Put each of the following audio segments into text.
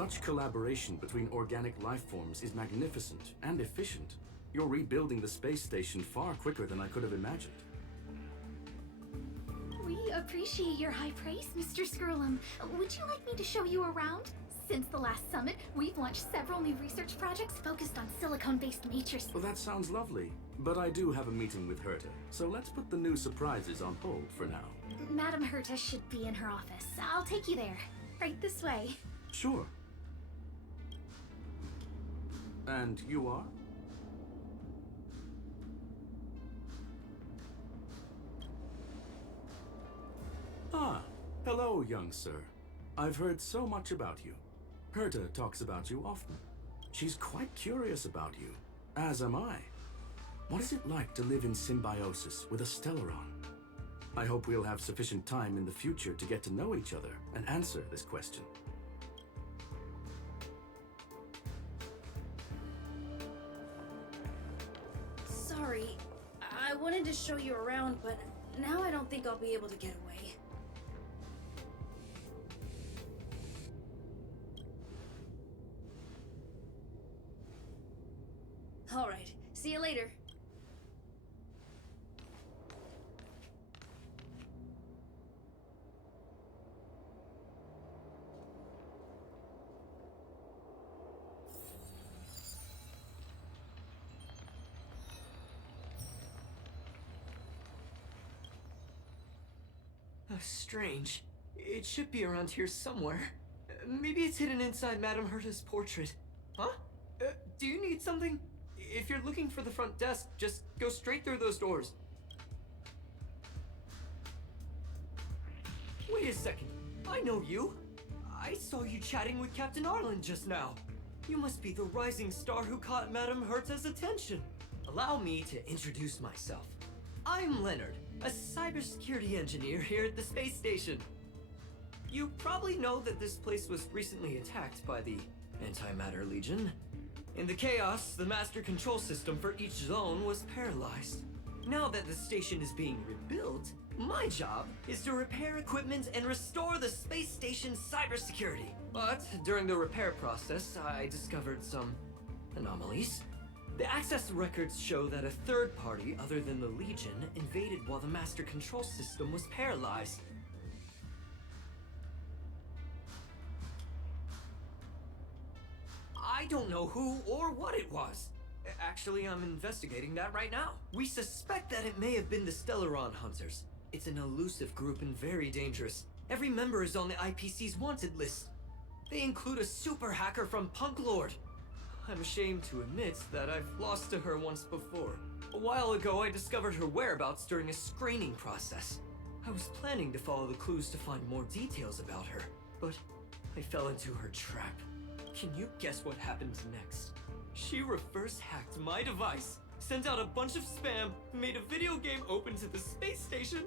Such collaboration between organic life forms is magnificent and efficient. You're rebuilding the space station far quicker than I could have imagined. We appreciate your high praise, Mr. Skrullum. Would you like me to show you around? Since the last summit, we've launched several new research projects focused on silicone-based matrices. Well, that sounds lovely, but I do have a meeting with Herta, so let's put the new surprises on hold for now. Madam Herta should be in her office. I'll take you there. Right this way. Sure. And you are? Ah, hello, young sir. I've heard so much about you. Herta talks about you often. She's quite curious about you, as am I. What is it like to live in symbiosis with a Stellaron? I hope we'll have sufficient time in the future to get to know each other and answer this question. Sorry, I wanted to show you around, but now I don't think I'll be able to get away. Alright, see you later. Strange. It should be around here somewhere. Maybe it's hidden inside Madame Herta's portrait. Huh? Do you need something? If you're looking for the front desk, just go straight through those doors. Wait a second. I know you. I saw you chatting with Captain Arlen just now. You must be the rising star who caught Madame Herta's attention. Allow me to introduce myself. I'm Leonard, a cybersecurity engineer here at the space station. You probably know that this place was recently attacked by the Antimatter Legion. In the chaos, the master control system for each zone was paralyzed. Now that the station is being rebuilt, my job is to repair equipment and restore the space station's cybersecurity. But during the repair process, I discovered some anomalies. The access records show that a third party other than the Legion invaded while the master control system was paralyzed. I don't know who or what it was. Actually, I'm investigating that right now. We suspect that it may have been the Stellaron Hunters. It's an elusive group and very dangerous. Every member is on the IPC's wanted list. They include a super hacker from Punklorde. I'm ashamed to admit that I've lost to her once before. A while ago, I discovered her whereabouts during a screening process. I was planning to follow the clues to find more details about her, but I fell into her trap. Can you guess what happened next? She reverse hacked my device, sent out a bunch of spam, made a video game open to the space station,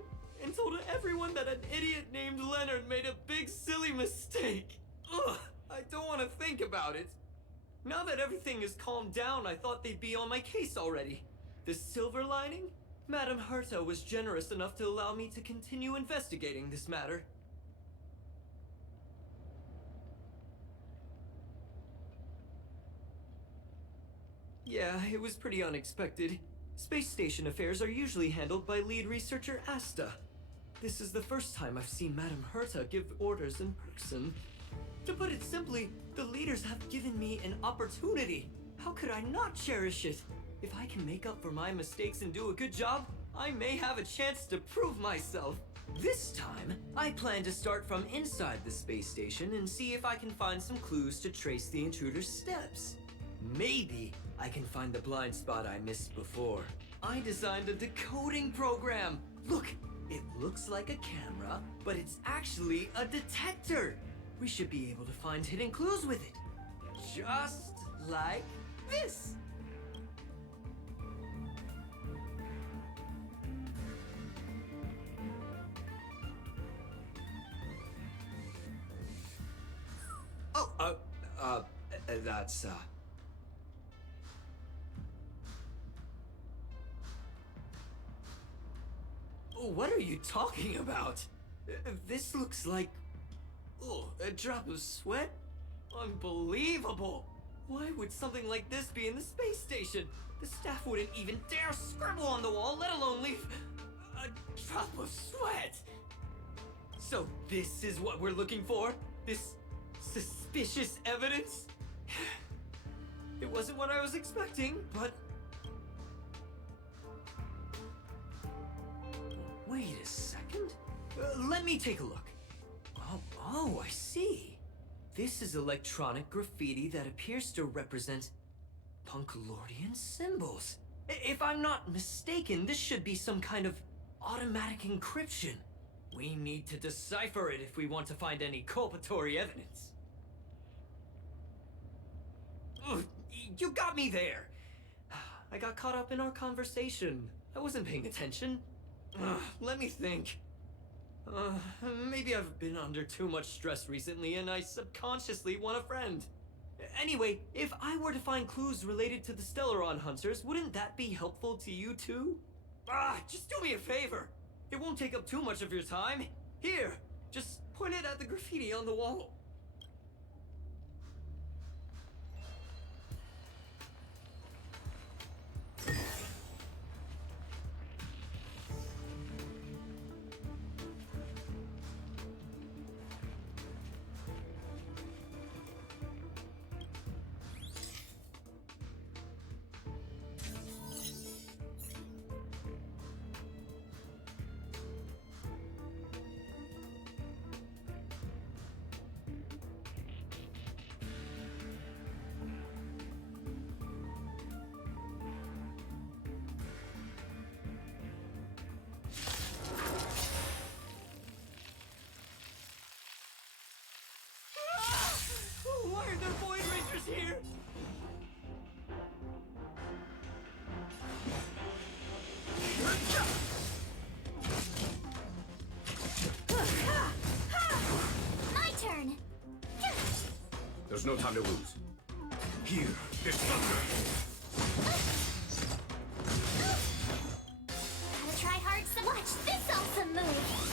and told everyone that an idiot named Leonard made a big silly mistake. Ugh, I don't want to think about it. Now that everything is calmed down, I thought they'd be on my case already. The silver lining? Madame Herta was generous enough to allow me to continue investigating this matter. Yeah, it was pretty unexpected. Space station affairs are usually handled by lead researcher Asta. This is the first time I've seen Madame Herta give orders in person. To put it simply, the leaders have given me an opportunity. How could I not cherish it? If I can make up for my mistakes and do a good job, I may have a chance to prove myself. This time, I plan to start from inside the space station and see if I can find some clues to trace the intruder's steps. Maybe I can find the blind spot I missed before. I designed a decoding program. Look, it looks like a camera, but it's actually a detector. We should be able to find hidden clues with it. Just like this. Oh, that's, What are you talking about? This looks like... Oh, a drop of sweat? Unbelievable! Why would something like this be in the space station? The staff wouldn't even dare scribble on the wall, let alone leave a drop of sweat! So this is what we're looking for? This suspicious evidence? It wasn't what I was expecting, but... Wait a second. Let me take a look. Oh, I see. This is electronic graffiti that appears to represent Punklordian symbols. If I'm not mistaken, this should be some kind of automatic encryption. We need to decipher it if we want to find any culpatory evidence. Ugh, you got me there! I got caught up in our conversation. I wasn't paying attention. Let me think. Maybe I've been under too much stress recently and I subconsciously want a friend. Anyway, if I were to find clues related to the Stellaron Hunters, wouldn't that be helpful to you too? Just do me a favor. It won't take up too much of your time. Here, just point it at the graffiti on the wall. Why are there Void Rangers here? My turn! There's no time to lose. Here, it's thunder! Gotta try hard some. Watch this awesome move!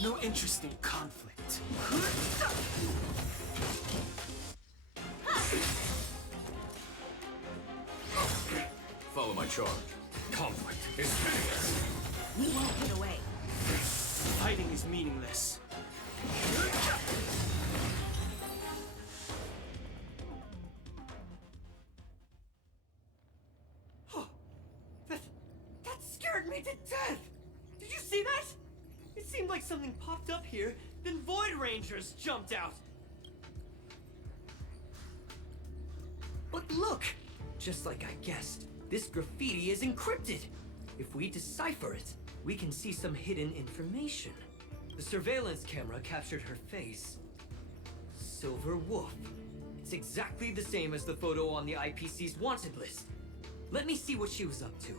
No interest in conflict. Follow my charge. Conflict is hideous. We won't get away. Fighting is meaningless. That scared me to death! Did you see that? It seemed like something popped up here, then Void Rangers jumped out! But look! Just like I guessed, this graffiti is encrypted! If we decipher it, we can see some hidden information. The surveillance camera captured her face. Silver Wolf. It's exactly the same as the photo on the IPC's wanted list. Let me see what she was up to.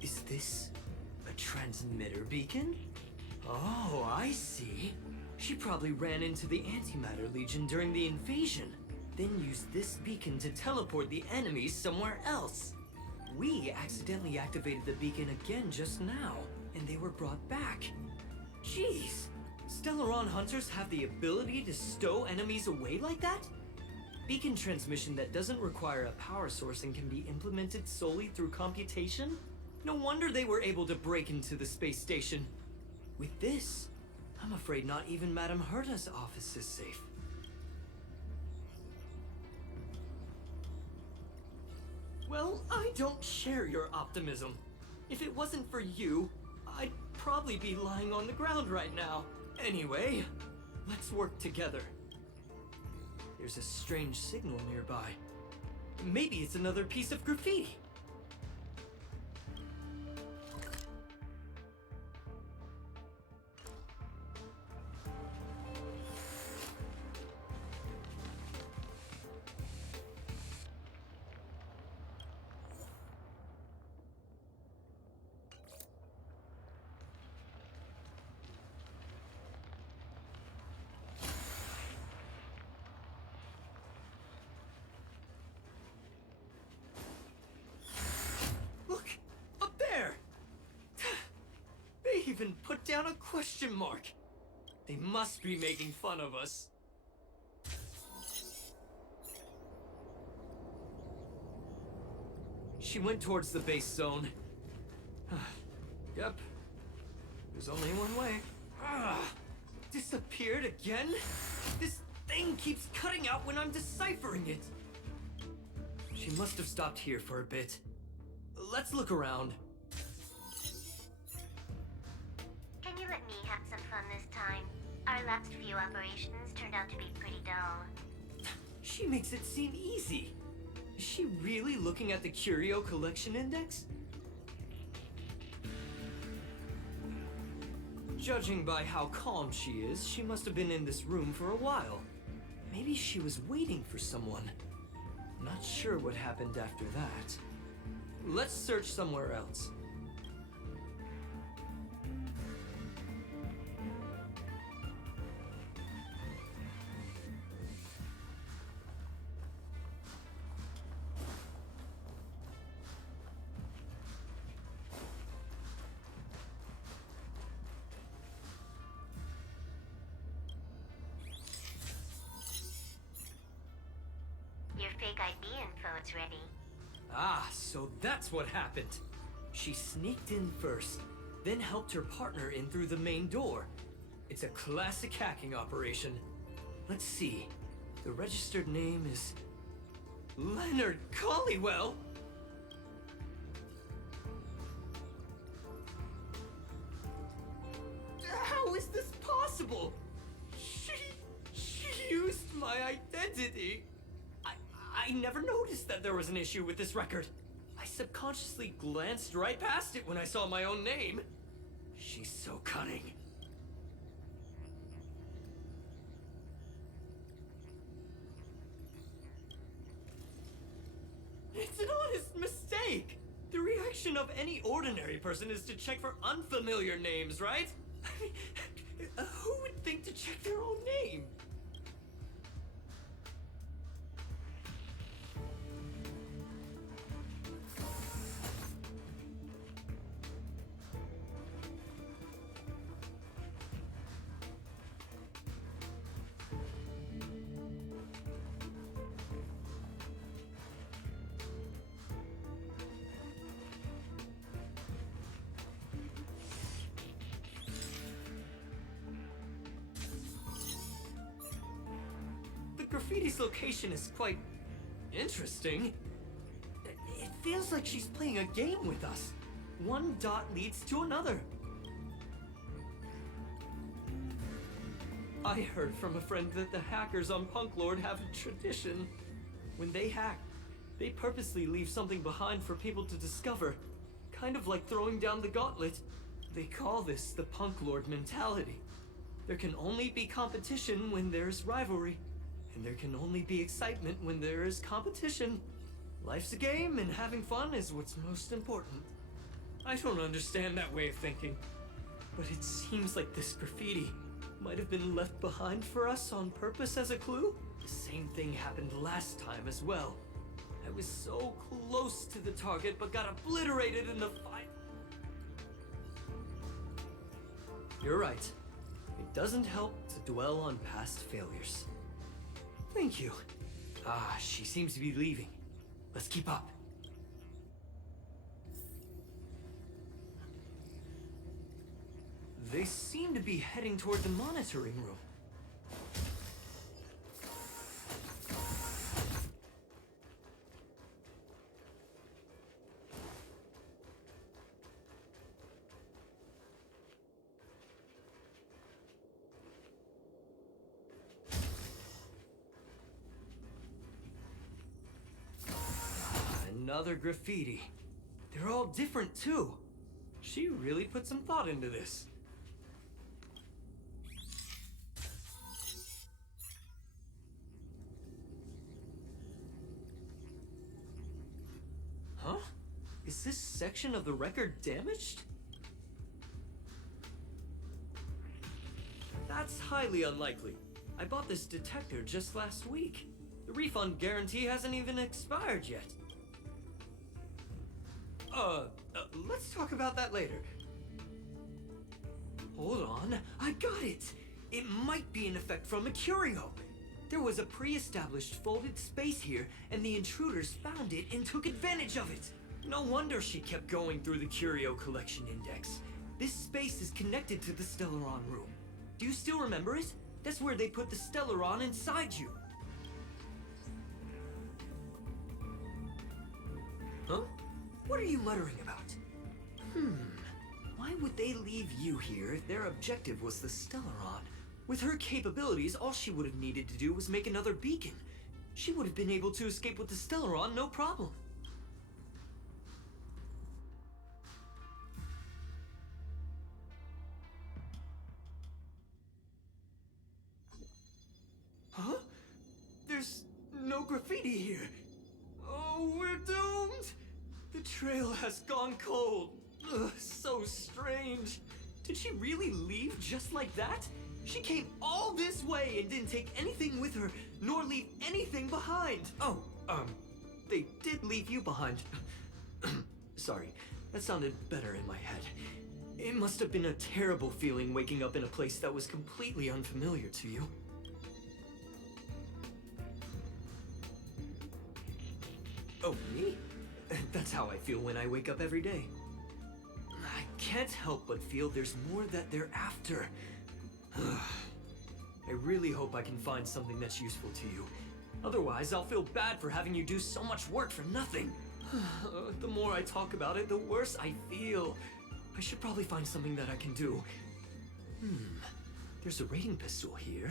Is this a transmitter beacon? Oh, I see. She probably ran into the Antimatter Legion during the invasion, then used this beacon to teleport the enemies somewhere else. We accidentally activated the beacon again just now, and they were brought back. Jeez, Stellaron Hunters have the ability to stow enemies away like that? Beacon transmission that doesn't require a power source and can be implemented solely through computation? No wonder they were able to break into the space station. With this, I'm afraid not even Madame Herta's office is safe. Well, I don't share your optimism. If it wasn't for you, I'd probably be lying on the ground right now. Anyway, let's work together. There's a strange signal nearby. Maybe it's another piece of graffiti. even put down a question mark. They must be making fun of us. She went towards the base zone. Yep. There's only one way. Disappeared again? This thing keeps cutting out when I'm deciphering it. She must have stopped here for a bit. Let's look around. Can you let me have some fun this time? Our last few operations turned out to be pretty dull. She makes it seem easy. Is she really looking at the Curio Collection Index? Judging by how calm she is, she must have been in this room for a while. Maybe she was waiting for someone. Not sure what happened after that. Let's search somewhere else. Your fake ID info is ready. Ah, so that's what happened. She sneaked in first, then helped her partner in through the main door. It's a classic hacking operation. Let's see. The registered name is Leonard Collywell. How is this possible? She used my identity. I never noticed that there was an issue with this record. I subconsciously glanced right past it when I saw my own name. She's so cunning. It's an honest mistake. The reaction of any ordinary person is to check for unfamiliar names, right? I mean, who would think to check their own name? Graffiti's location is quite interesting. It feels like she's playing a game with us. One dot leads to another. I heard from a friend that the hackers on Punklorde have a tradition. When they hack, they purposely leave something behind for people to discover. Kind of like throwing down the gauntlet. They call this the Punklorde mentality. There can only be competition when there's rivalry. And there can only be excitement when there is competition. Life's a game, and having fun is what's most important. I don't understand that way of thinking, but it seems like this graffiti might have been left behind for us on purpose as a clue. The same thing happened last time as well. I was so close to the target, but got obliterated in the fight. You're right. It doesn't help to dwell on past failures. Thank you. Ah, she seems to be leaving. Let's keep up. They seem to be heading toward the monitoring room. Another graffiti. They're all different too. She really put some thought into this. Huh? Is this section of the record damaged? That's highly unlikely. I bought this detector just last week. The refund guarantee hasn't even expired yet. Let's talk about that later. got it! It might be an effect from a curio. There was a pre-established folded space here, and the intruders found it and took advantage of it. No wonder she kept going through the curio collection index. This space is connected to the Stellaron room. Do you still remember it? That's where they put the Stellaron inside you. Huh? What are you muttering about? Why would they leave you here if their objective was the Stellaron? With her capabilities, all she would have needed to do was make another beacon. She would have been able to escape with the Stellaron, no problem. Huh? There's no graffiti here. Oh, we're doomed! The trail has gone cold. Ugh, so strange. Did she really leave just like that? She came all this way and didn't take anything with her, nor leave anything behind. Oh, they did leave you behind. Sorry, that sounded better in my head. It must have been a terrible feeling waking up in a place that was completely unfamiliar to you. Oh, me? That's how I feel when I wake up every day. I can't help but feel there's more that they're after. I really hope I can find something that's useful to you. Otherwise, I'll feel bad for having you do so much work for nothing. The more I talk about it, the worse I feel. I should probably find something that I can do. There's a rating pistol here.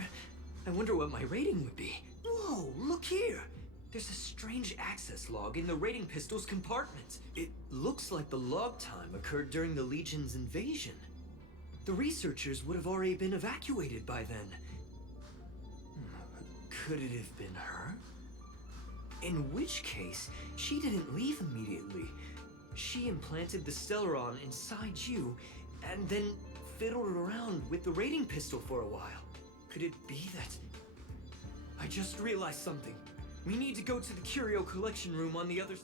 I wonder what my rating would be. Whoa, look here! There's a strange access log in the rating pistol's compartment. It looks like the log time occurred during the Legion's invasion. The researchers would have already been evacuated by then. Could it have been her? In which case, she didn't leave immediately. She implanted the Stellaron inside you, and then fiddled around with the rating pistol for a while. Could it be that... I just realized something. We need to go to the curio collection room on the other...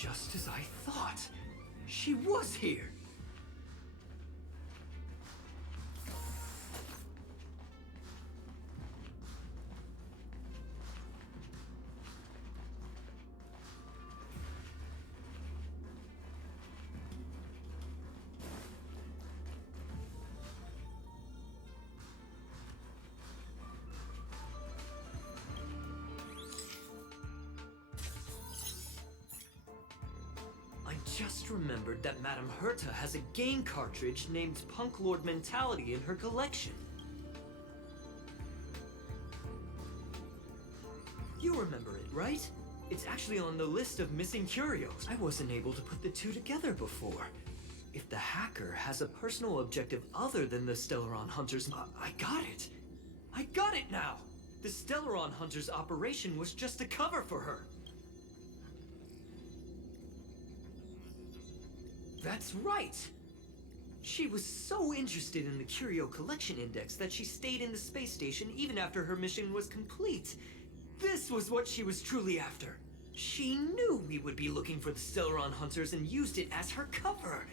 Just as I thought. She was here. I just remembered that Madame Herta has a game cartridge named Punklorde Mentality in her collection. You remember it, right? It's actually on the list of missing curios. I wasn't able to put the two together before. If the hacker has a personal objective other than the Stellaron Hunters, I got it! I got it now! The Stellaron Hunters operation was just a cover for her. That's right! She was so interested in the Curio Collection Index that she stayed in the space station even after her mission was complete. This was what she was truly after. She knew we would be looking for the Stellaron Hunters and used it as her cover.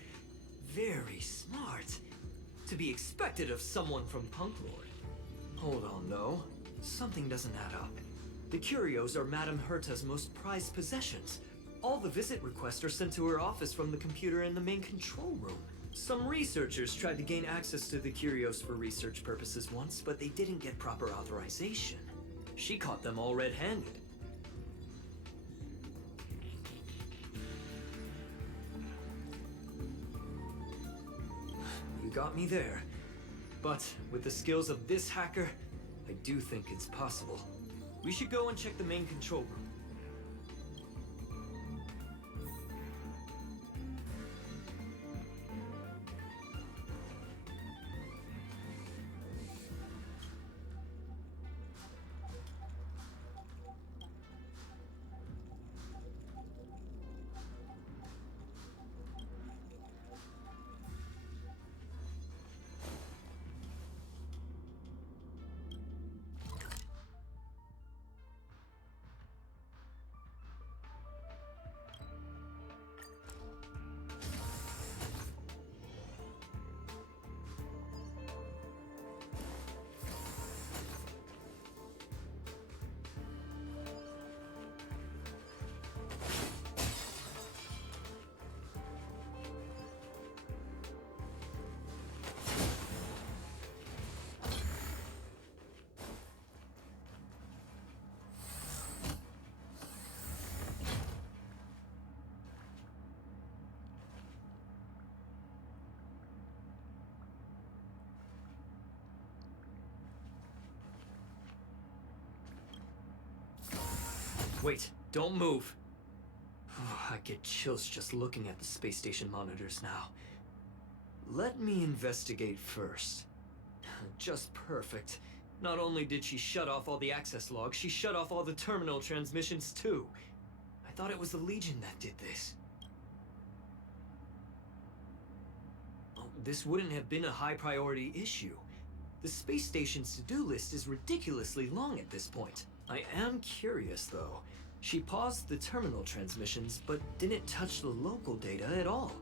Very smart. To be expected of someone from Punklorde. Hold on, though. Something doesn't add up. The Curios are Madame Herta's most prized possessions. All the visit requests are sent to her office from the computer in the main control room. Some researchers tried to gain access to the Curios for research purposes once, but they didn't get proper authorization. She caught them all red-handed. You got me there. But with the skills of this hacker, I do think it's possible. We should go and check the main control room. Wait, don't move. I get chills just looking at the space station monitors now. Let me investigate first. Just perfect. Not only did she shut off all the access logs, she shut off all the terminal transmissions too. I thought it was the Legion that did this. Oh, this wouldn't have been a high priority issue. The space station's to-do list is ridiculously long at this point. I am curious though. She paused the terminal transmissions, but didn't touch the local data at all.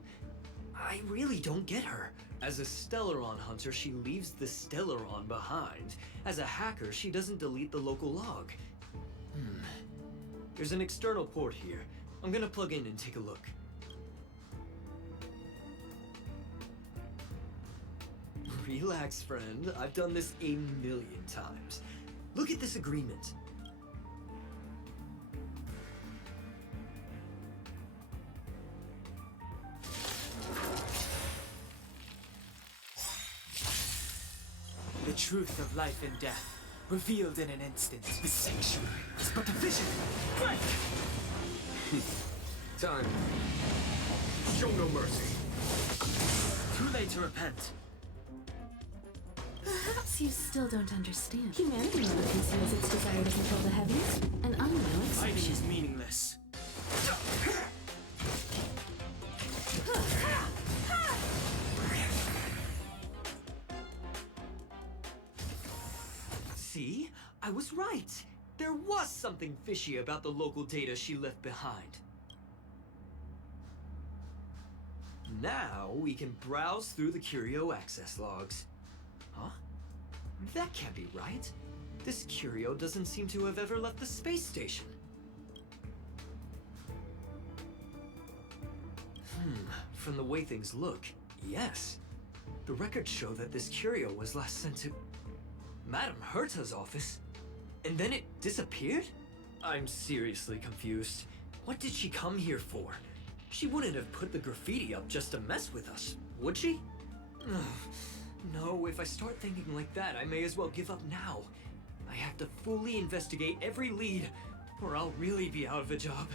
I really don't get her. As a Stellaron hunter, she leaves the Stellaron behind. As a hacker, she doesn't delete the local log. There's an external port here. I'm gonna plug in and take a look. Relax, friend. I've done this a million times. Look at this agreement. The truth of life and death, revealed in an instant. The sanctuary is but a vision. Break! Time. Show no mercy. Too late to repent. Perhaps you still don't understand. Humanity never conceals its desire to control the heavens, and I'm no Fighting exception. is meaningless. See? I was right. There was something fishy about the local data she left behind. Now we can browse through the curio access logs. Huh? That can't be right. This curio doesn't seem to have ever left the space station. From the way things look, yes. The records show that this curio was last sent to Madame Herta's office, and then it disappeared? I'm seriously confused. What did she come here for? She wouldn't have put the graffiti up just to mess with us, would she? No, if I start thinking like that, I may as well give up now. I have to fully investigate every lead, or I'll really be out of a job.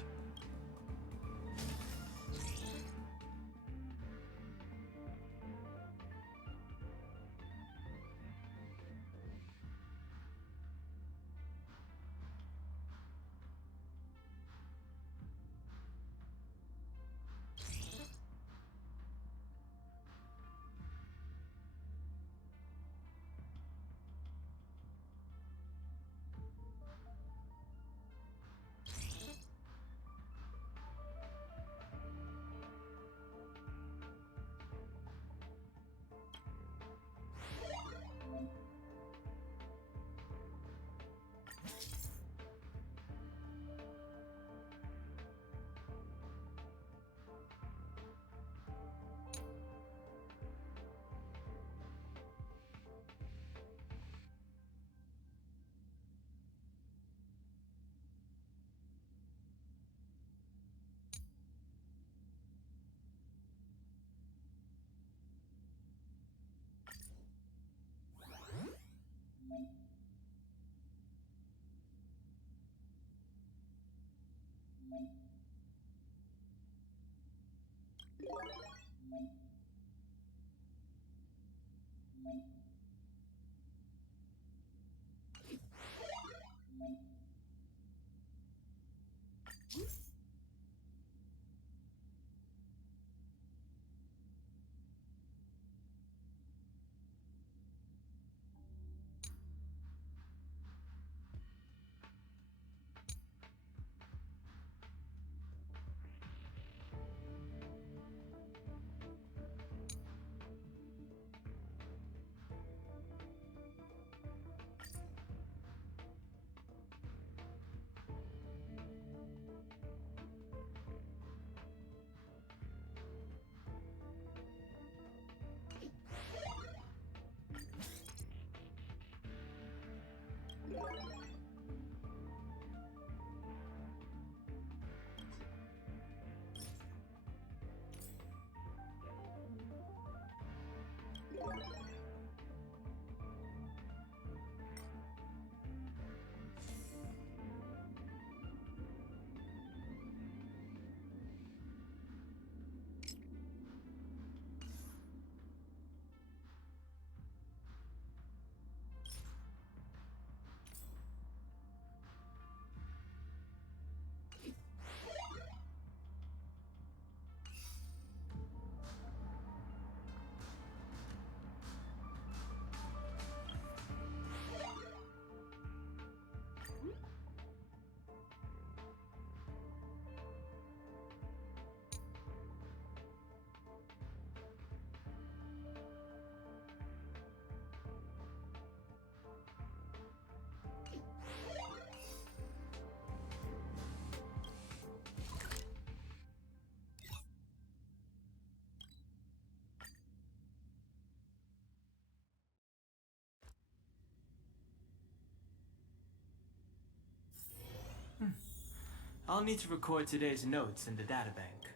I'll need to record today's notes in the databank.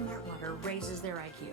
smart water raises their IQ.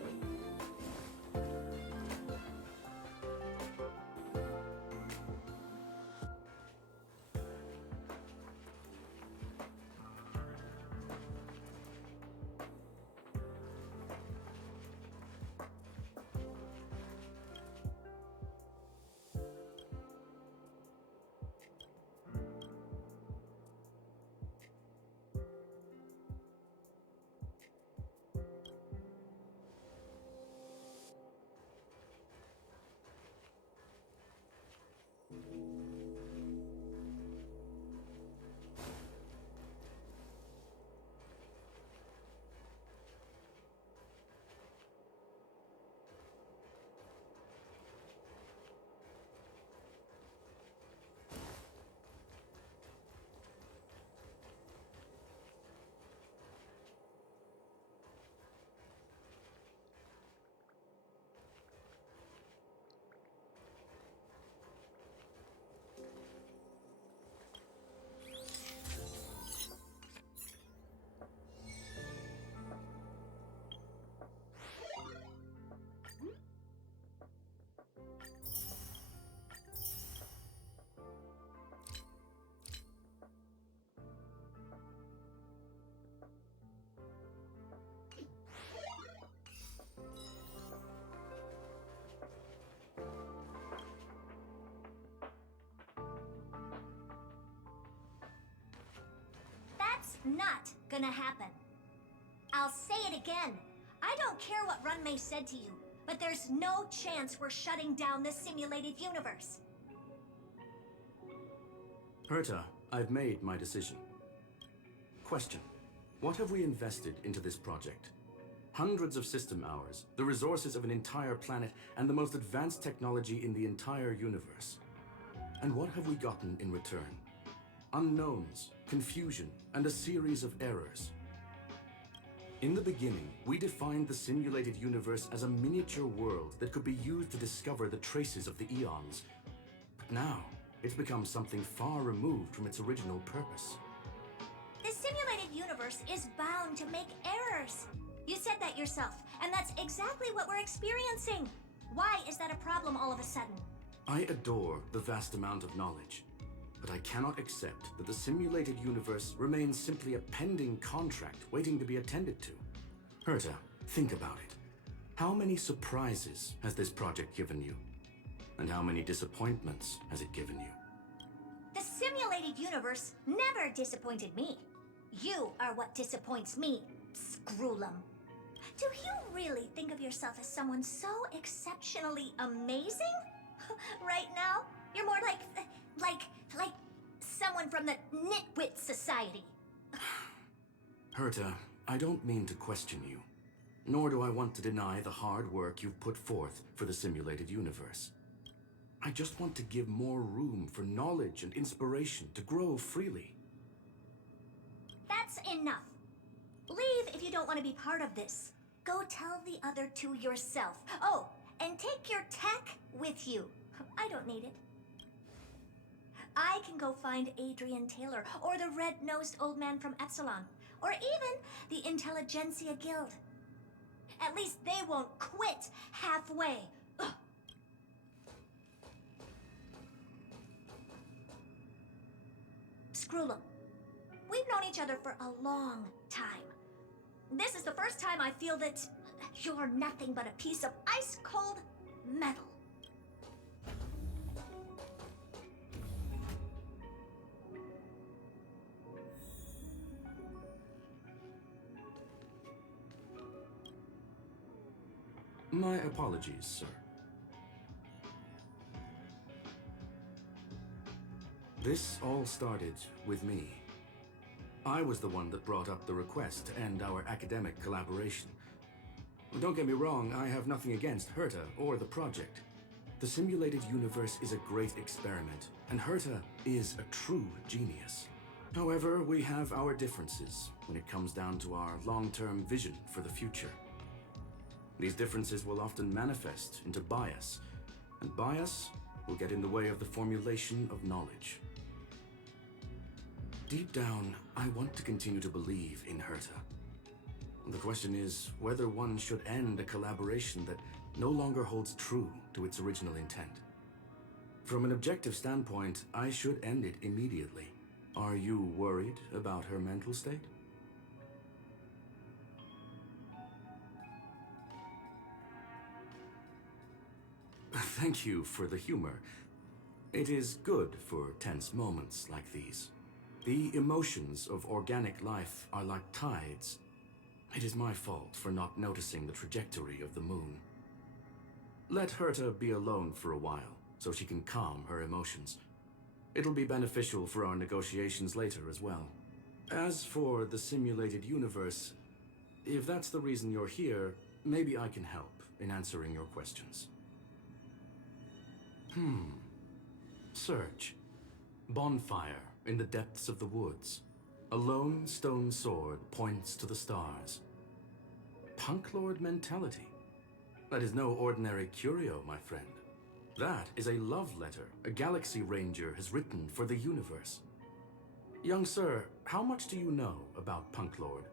That's not gonna happen. I'll say it again. I don't care what Runmei said to you, but there's no chance we're shutting down this simulated universe. Herta, I've made my decision. Question. What have we invested into this project? Hundreds of system hours, the resources of an entire planet, and the most advanced technology in the entire universe. And what have we gotten in return? Unknowns, confusion, and a series of errors. In the beginning, we defined the simulated universe as a miniature world that could be used to discover the traces of the eons. But now, it's become something far removed from its original purpose. The simulated universe is bound to make errors. You said that yourself, and that's exactly what we're experiencing. Why is that a problem all of a sudden? I adore the vast amount of knowledge, but I cannot accept that the simulated universe remains simply a pending contract waiting to be attended to. Herta, think about it. How many surprises has this project given you? And how many disappointments has it given you? The simulated universe never disappointed me. You are what disappoints me, Screwlum. Do you really think of yourself as someone so exceptionally amazing? Right now, you're more like someone from the Nitwit Society. Herta, I don't mean to question you, nor do I want to deny the hard work you've put forth for the simulated universe. I just want to give more room for knowledge and inspiration to grow freely. That's enough. Leave if you don't want to be part of this. Go tell the other two yourself. Oh, and take your tech with you. I don't need it. I can go find Adrian Taylor, or the red-nosed old man from Epsilon, or even the Intelligentsia Guild. At least they won't quit halfway. Ugh. Screwlum, we've known each other for a long time. This is the first time I feel that you're nothing but a piece of ice-cold metal. My apologies, sir. This all started with me. I was the one that brought up the request to end our academic collaboration. Don't get me wrong, I have nothing against Herta or the project. The simulated universe is a great experiment, and Herta is a true genius. However, we have our differences when it comes down to our long-term vision for the future. These differences will often manifest into bias, and bias will get in the way of the formulation of knowledge. Deep down, I want to continue to believe in Herta. The question is whether one should end a collaboration that no longer holds true to its original intent. From an objective standpoint, I should end it immediately. Are you worried about her mental state? Thank you for the humor. It is good for tense moments like these. The emotions of organic life are like tides. It is my fault for not noticing the trajectory of the moon. Let Herta be alone for a while, so she can calm her emotions. It'll be beneficial for our negotiations later as well. As for the simulated universe, if that's the reason you're here, maybe I can help in answering your questions. Search. Bonfire in the depths of the woods. A lone stone sword points to the stars. Punklorde mentality. That is no ordinary curio, my friend. That is a love letter a Galaxy Ranger has written for the universe. Young sir, how much do you know about Punklorde?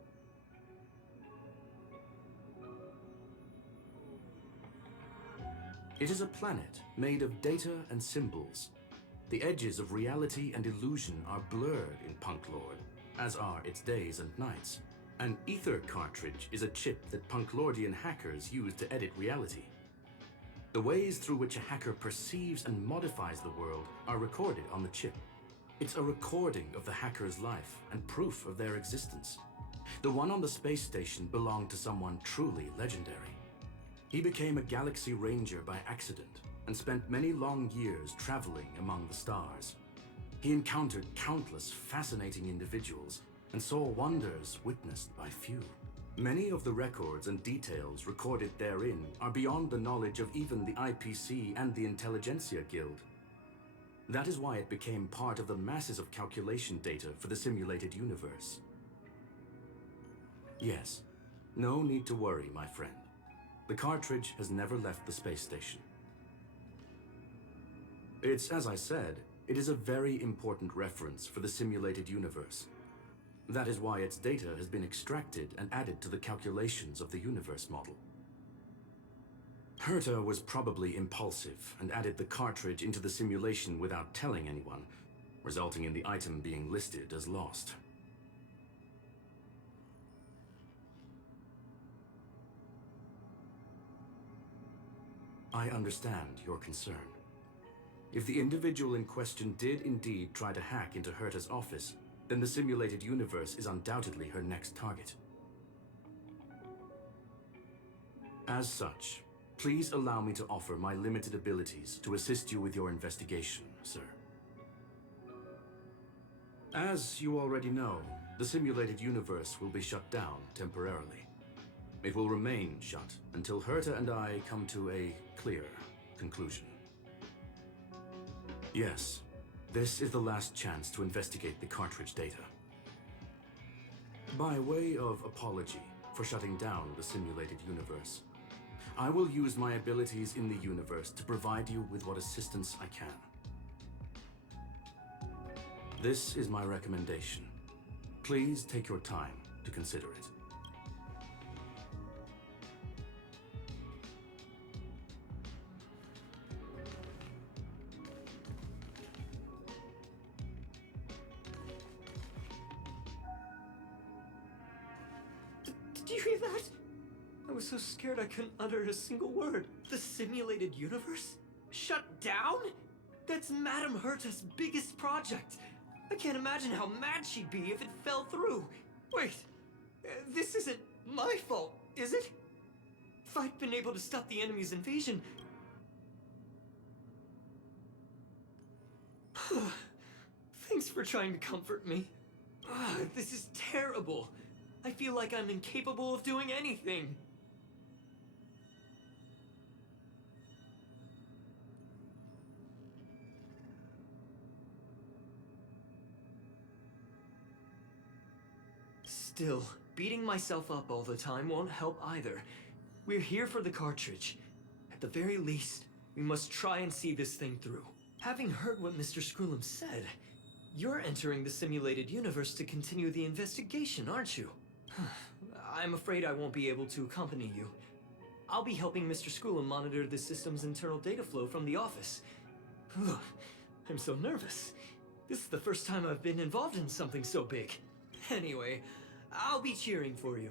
It is a planet made of data and symbols. The edges of reality and illusion are blurred in Punklorde, as are its days and nights. An ether cartridge is a chip that Punklordian hackers use to edit reality. The ways through which a hacker perceives and modifies the world are recorded on the chip. It's a recording of the hacker's life and proof of their existence. The one on the space station belonged to someone truly legendary. He became a Galaxy Ranger by accident and spent many long years traveling among the stars. He encountered countless fascinating individuals and saw wonders witnessed by few. Many of the records and details recorded therein are beyond the knowledge of even the IPC and the Intelligentsia Guild. That is why it became part of the masses of calculation data for the simulated universe. Yes, no need to worry, my friend. The cartridge has never left the space station. It's, as I said, it is a very important reference for the simulated universe. That is why its data has been extracted and added to the calculations of the universe model. Herta was probably impulsive and added the cartridge into the simulation without telling anyone, resulting in the item being listed as lost. I understand your concern. If the individual in question did indeed try to hack into Herta's office, then the simulated universe is undoubtedly her next target. As such, please allow me to offer my limited abilities to assist you with your investigation, sir. As you already know, the simulated universe will be shut down temporarily. It will remain shut until Herta and I come to a clear conclusion. Yes, this is the last chance to investigate the cartridge data. By way of apology for shutting down the simulated universe, I will use my abilities in the universe to provide you with what assistance I can. This is my recommendation. Please take your time to consider it. Did you hear that? I was so scared I couldn't utter a single word. The simulated universe? Shut down? That's Madame Herta's biggest project. I can't imagine how mad she'd be if it fell through. Wait, this isn't my fault, is it? If I'd been able to stop the enemy's invasion... Thanks for trying to comfort me. This is terrible. I feel like I'm incapable of doing anything. Still, beating myself up all the time won't help either. We're here for the cartridge. At the very least, we must try and see this thing through. Having heard what Mr. Scroolum said, you're entering the simulated universe to continue the investigation, aren't you? I'm afraid I won't be able to accompany you. I'll be helping Mr. Schoolem monitor the system's internal data flow from the office. Ugh, I'm so nervous. This is the first time I've been involved in something so big. Anyway, I'll be cheering for you.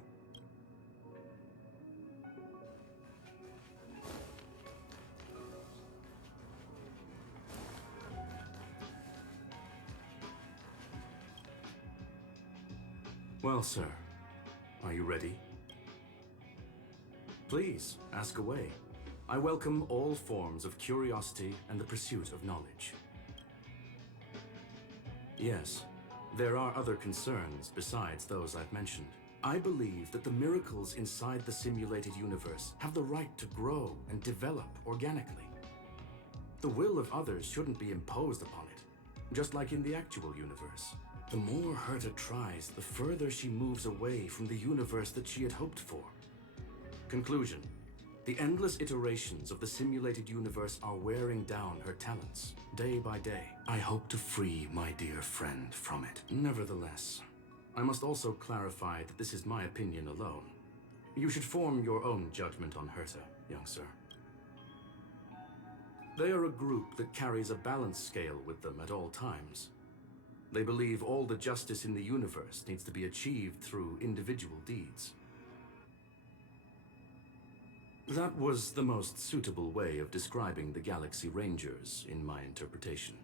Well, sir, are you ready? Please, ask away. I welcome all forms of curiosity and the pursuit of knowledge. Yes, there are other concerns besides those I've mentioned. I believe that the miracles inside the simulated universe have the right to grow and develop organically. The will of others shouldn't be imposed upon it, just like in the actual universe. The more Herta tries, the further she moves away from the universe that she had hoped for. Conclusion. The endless iterations of the simulated universe are wearing down her talents, day by day. I hope to free my dear friend from it. Nevertheless, I must also clarify that this is my opinion alone. You should form your own judgment on Herta, young sir. They are a group that carries a balance scale with them at all times. They believe all the justice in the universe needs to be achieved through individual deeds. That was the most suitable way of describing the Galaxy Rangers, in my interpretation.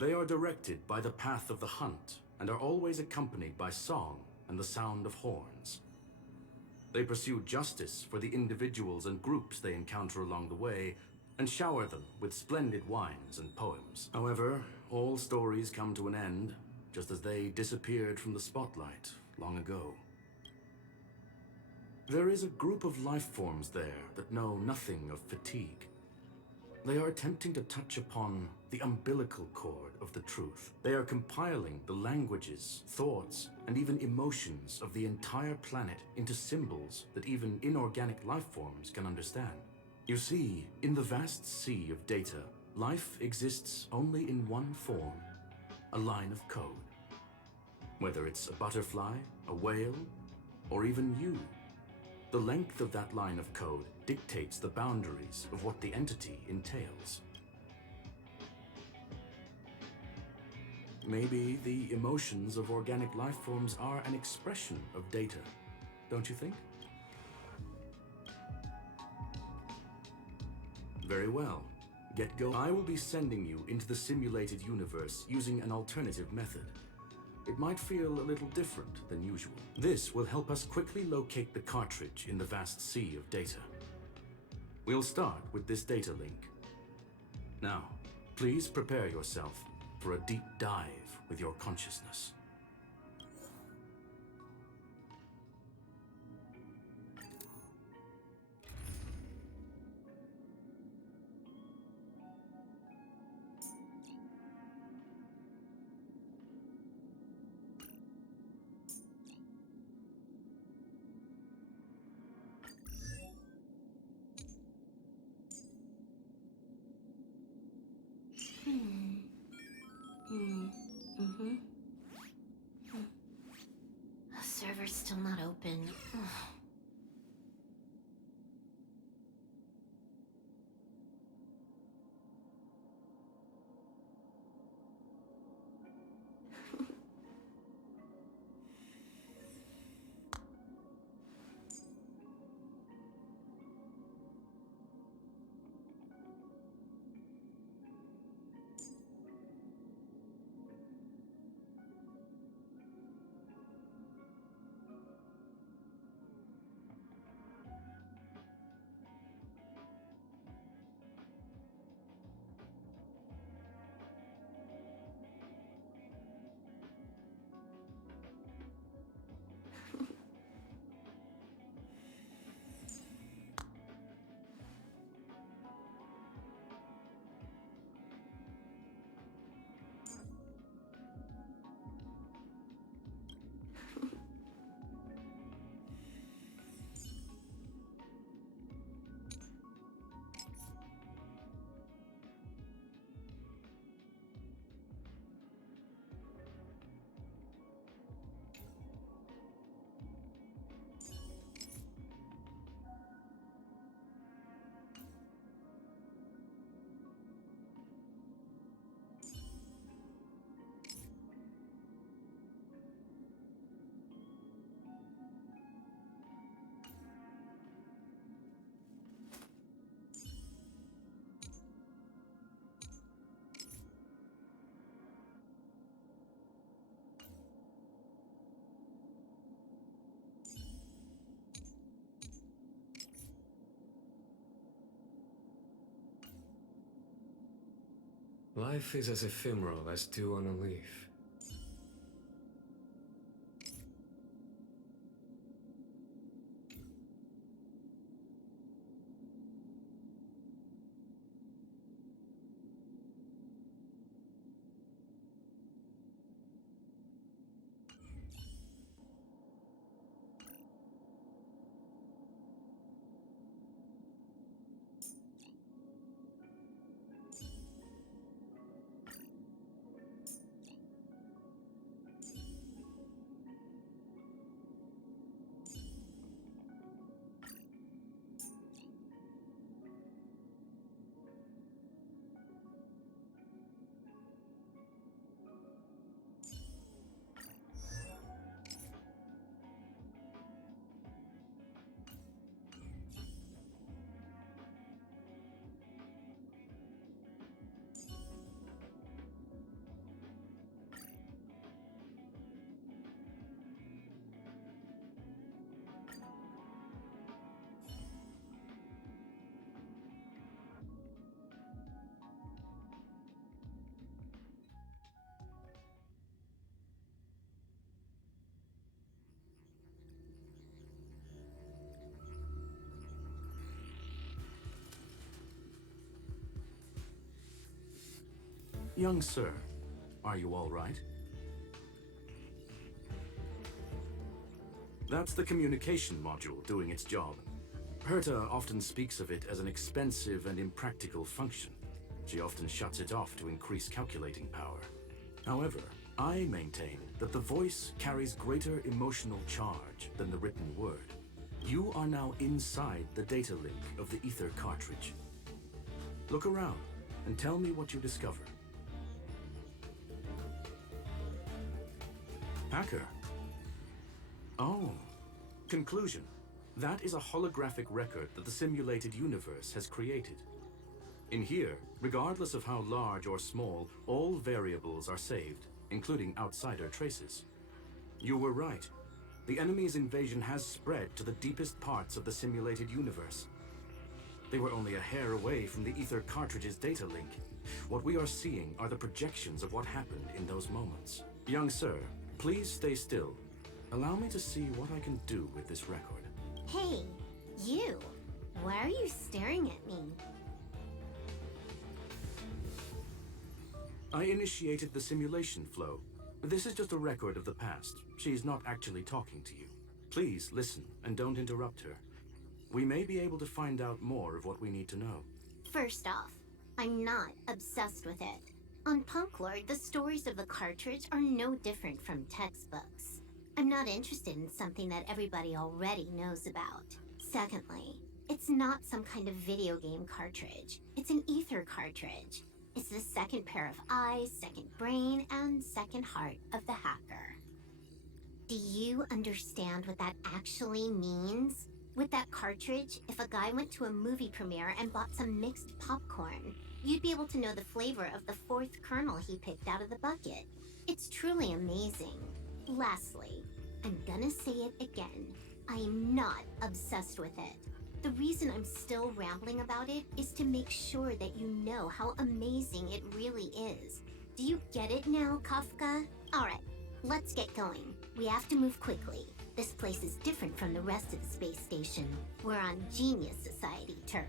They are directed by the path of the hunt, and are always accompanied by song and the sound of horns. They pursue justice for the individuals and groups they encounter along the way, and shower them with splendid wines and poems. However, all stories come to an end, just as they disappeared from the spotlight long ago. There is a group of life forms there that know nothing of fatigue. They are attempting to touch upon the umbilical cord of the truth. They are compiling the languages, thoughts, and even emotions of the entire planet into symbols that even inorganic life forms can understand. You see, in the vast sea of data, life exists only in one form, a line of code. Whether it's a butterfly, a whale, or even you, the length of that line of code dictates the boundaries of what the entity entails. Maybe the emotions of organic life forms are an expression of data, don't you think? Very well. Get going. I will be sending you into the simulated universe using an alternative method. It might feel a little different than usual. This will help us quickly locate the cartridge in the vast sea of data. We'll start with this data link. Now, please prepare yourself for a deep dive with your consciousness. The server's still not open. Life is as ephemeral as dew on a leaf. Young sir, are you all right? That's the communication module doing its job. Herta often speaks of it as an expensive and impractical function. She often shuts it off to increase calculating power. However, I maintain that the voice carries greater emotional charge than the written word. You are now inside the data link of the ether cartridge. Look around and tell me what you discover. Packer. Oh. Conclusion. That is a holographic record that the simulated universe has created. In here, regardless of how large or small, all variables are saved, including outsider traces. You were right. The enemy's invasion has spread to the deepest parts of the simulated universe. They were only a hair away from the ether cartridge's data link. What we are seeing are the projections of what happened in those moments. Young sir, please stay still. Allow me to see what I can do with this record. Hey, you. Why are you staring at me? I initiated the simulation flow. This is just a record of the past. She's not actually talking to you. Please listen and don't interrupt her. We may be able to find out more of what we need to know. First off, I'm not obsessed with it. On Punklorde, the stories of the cartridge are no different from textbooks. I'm not interested in something that everybody already knows about. Secondly, it's not some kind of video game cartridge. It's an ether cartridge. It's the second pair of eyes, second brain, and second heart of the hacker. Do you understand what that actually means? With that cartridge, if a guy went to a movie premiere and bought some mixed popcorn, you'd be able to know the flavor of the fourth kernel he picked out of the bucket. It's truly amazing. Lastly, I'm gonna say it again. I am not obsessed with it. The reason I'm still rambling about it is to make sure that you know how amazing it really is. Do you get it now, Kafka? Alright, let's get going. We have to move quickly. This place is different from the rest of the space station. We're on Genius Society turf.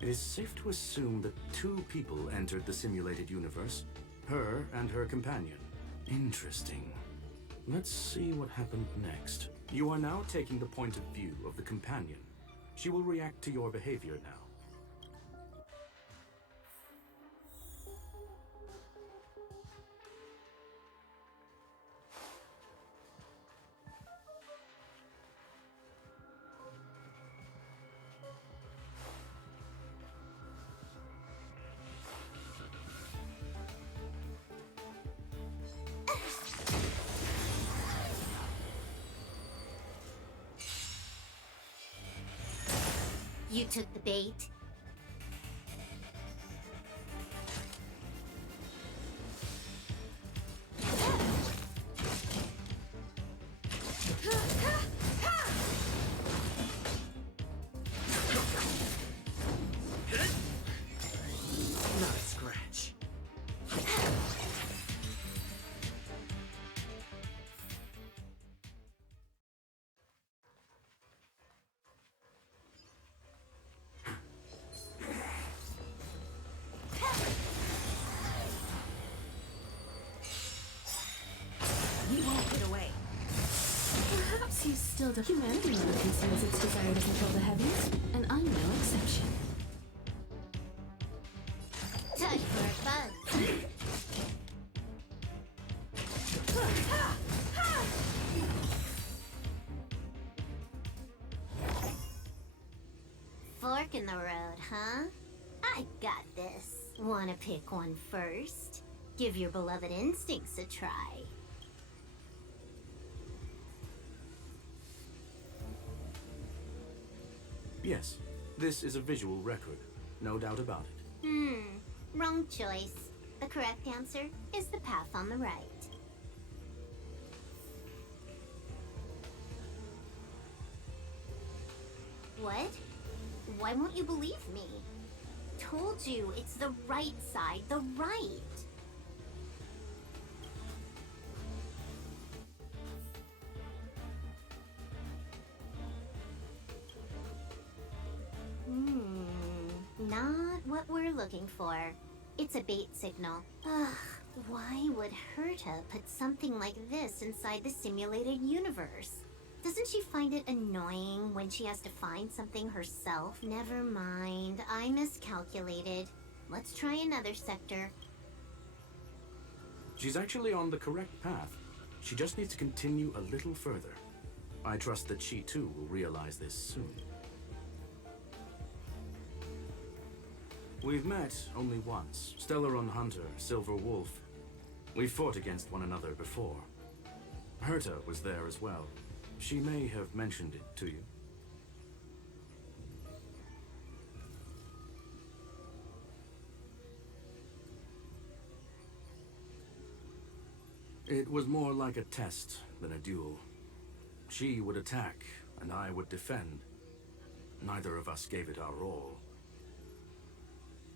It is safe to assume that two people entered the simulated universe. Her and her companion. Interesting. Let's see what happened next. You are now taking the point of view of the companion. She will react to your behavior now. You took the bait. Not a scratch. Perhaps you still don't. Humanity never conceals its desire to control the heavies, and I'm no exception. Time for fun. Fork in the road, huh? I got this. Wanna pick one first? Give your beloved instincts a try. Yes, this is a visual record. No doubt about it. Wrong choice. The correct answer is the path on the right. What? Why won't you believe me? Told you, it's the right side, the right. Not what we're looking for. It's a bait signal. Ugh, why would Herta put something like this inside the simulated universe? Doesn't she find it annoying when she has to find something herself? Never mind, I miscalculated. Let's try another sector. She's actually on the correct path. She just needs to continue a little further. I trust that she too will realize this soon. We've met only once. Stellaron Hunter, Silver Wolf. We fought against one another before. Herta was there as well. She may have mentioned it to you. It was more like a test than a duel. She would attack, and I would defend. Neither of us gave it our all.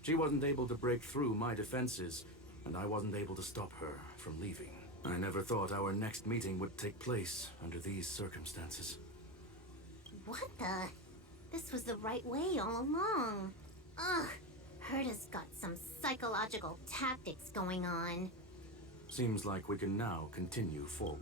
She wasn't able to break through my defenses, and I wasn't able to stop her from leaving. I never thought our next meeting would take place under these circumstances. What the? This was the right way all along. Ugh, Herta's got some psychological tactics going on. Seems like we can now continue forward.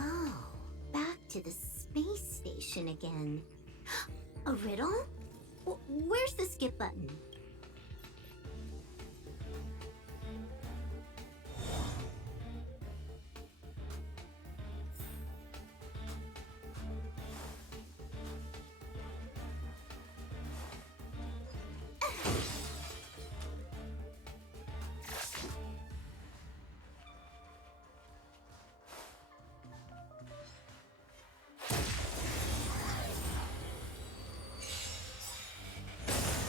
Oh, back to the space station again. A riddle? Where's the skip button?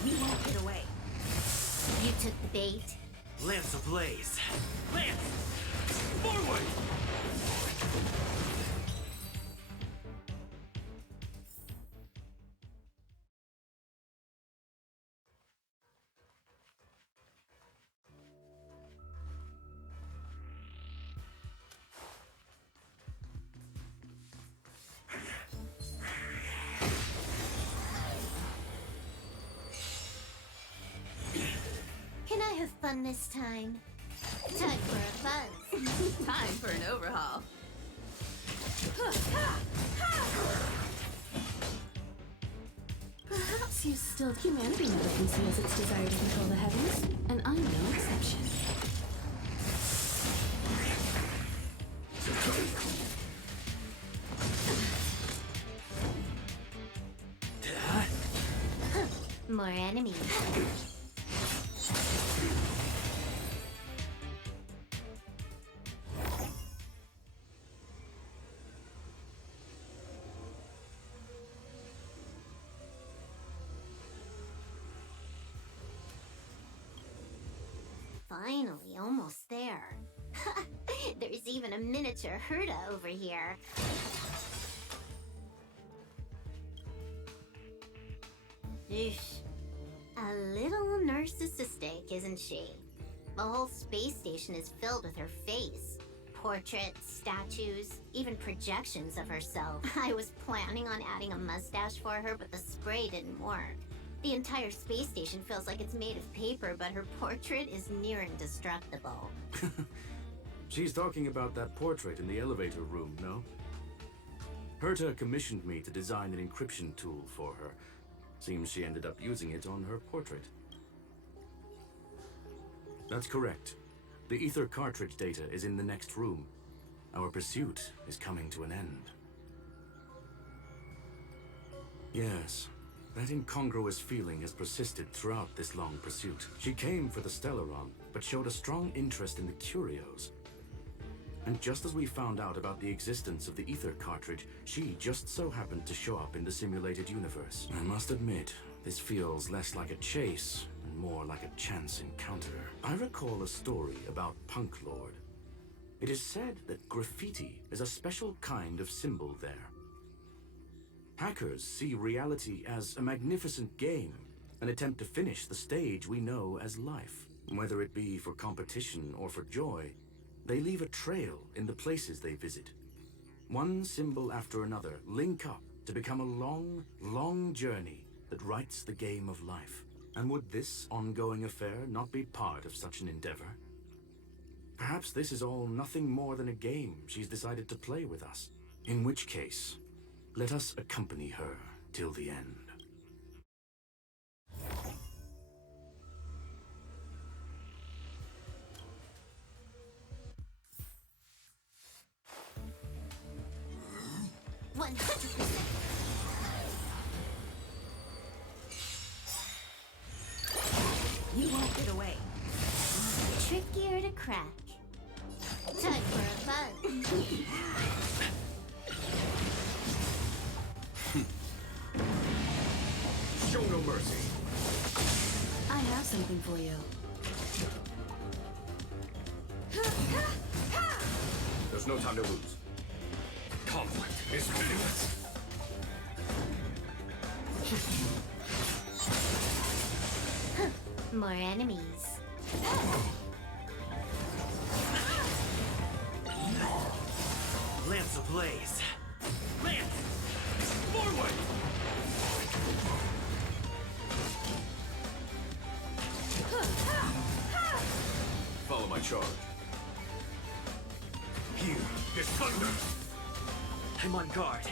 We won't get away. You took the bait. Lance ablaze. Lance! Forward! Can I have fun this time? Time for a buzz. Time for an overhaul. Perhaps you still. Humanity never conceals its desire to control the heavens, and I'm no exception. More enemies. Finally, almost there. There's even a miniature Herta over here. Eesh. A little narcissistic, isn't she? The whole space station is filled with her face. Portraits, statues, even projections of herself. I was planning on adding a mustache for her, but the spray didn't work. The entire space station feels like it's made of paper, but her portrait is near indestructible. She's talking about that portrait in the elevator room, no? Herta commissioned me to design an encryption tool for her. Seems she ended up using it on her portrait. That's correct. The ether cartridge data is in the next room. Our pursuit is coming to an end. Yes, that incongruous feeling has persisted throughout this long pursuit. She came for the Stellaron, but showed a strong interest in the curios. And just as we found out about the existence of the ether cartridge, she just so happened to show up in the simulated universe. I must admit, this feels less like a chase and more like a chance encounter. I recall a story about Punklorde. It is said that graffiti is a special kind of symbol there. Hackers see reality as a magnificent game, an attempt to finish the stage we know as life. Whether it be for competition or for joy, they leave a trail in the places they visit. One symbol after another link up to become a long, long journey that writes the game of life. And would this ongoing affair not be part of such an endeavor? Perhaps this is all nothing more than a game she's decided to play with us. In which case, let us accompany her till the end. You won't get away. Trickier to crack. Time for a fun. Show no mercy. I have something for you. There's no time to lose. Conflict is meaningless. More enemies. Lance ablaze. Lance! Forward! Follow my charge. Here is thunder. I'm on guard.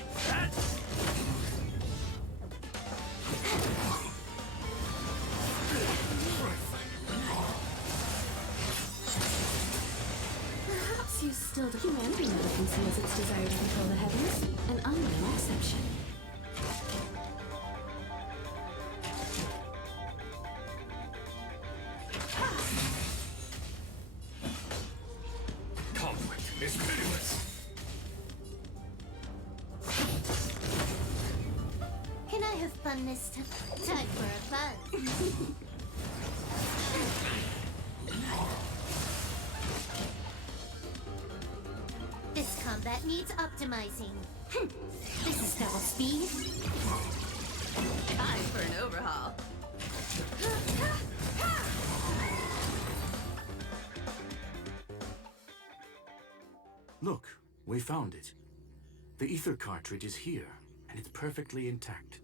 Perhaps you still do. Humanity never conceals its desire to control the heavens, and I'm no exception. Conflict is meaningless. Can I have fun this time? Time for a fun. This combat needs optimizing. This is double speed. Time for an overhaul. Look, we found it. The ether cartridge is here, and it's perfectly intact.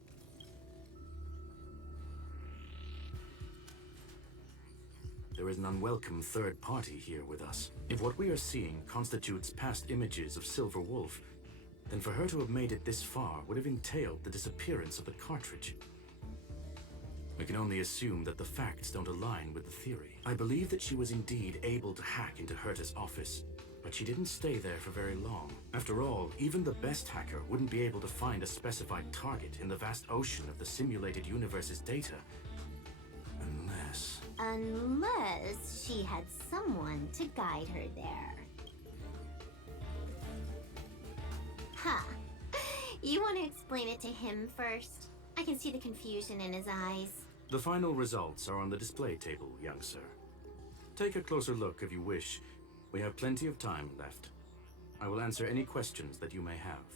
There is an unwelcome third party here with us. If what we are seeing constitutes past images of Silver Wolf, then for her to have made it this far would have entailed the disappearance of the cartridge. We can only assume that the facts don't align with the theory. I believe that she was indeed able to hack into Herta's office, but she didn't stay there for very long. After all, even the best hacker wouldn't be able to find a specified target in the vast ocean of the simulated universe's data. Unless she had someone to guide her there. Ha! You want to explain it to him first? I can see the confusion in his eyes. The final results are on the display table, young sir. Take a closer look if you wish. We have plenty of time left. I will answer any questions that you may have.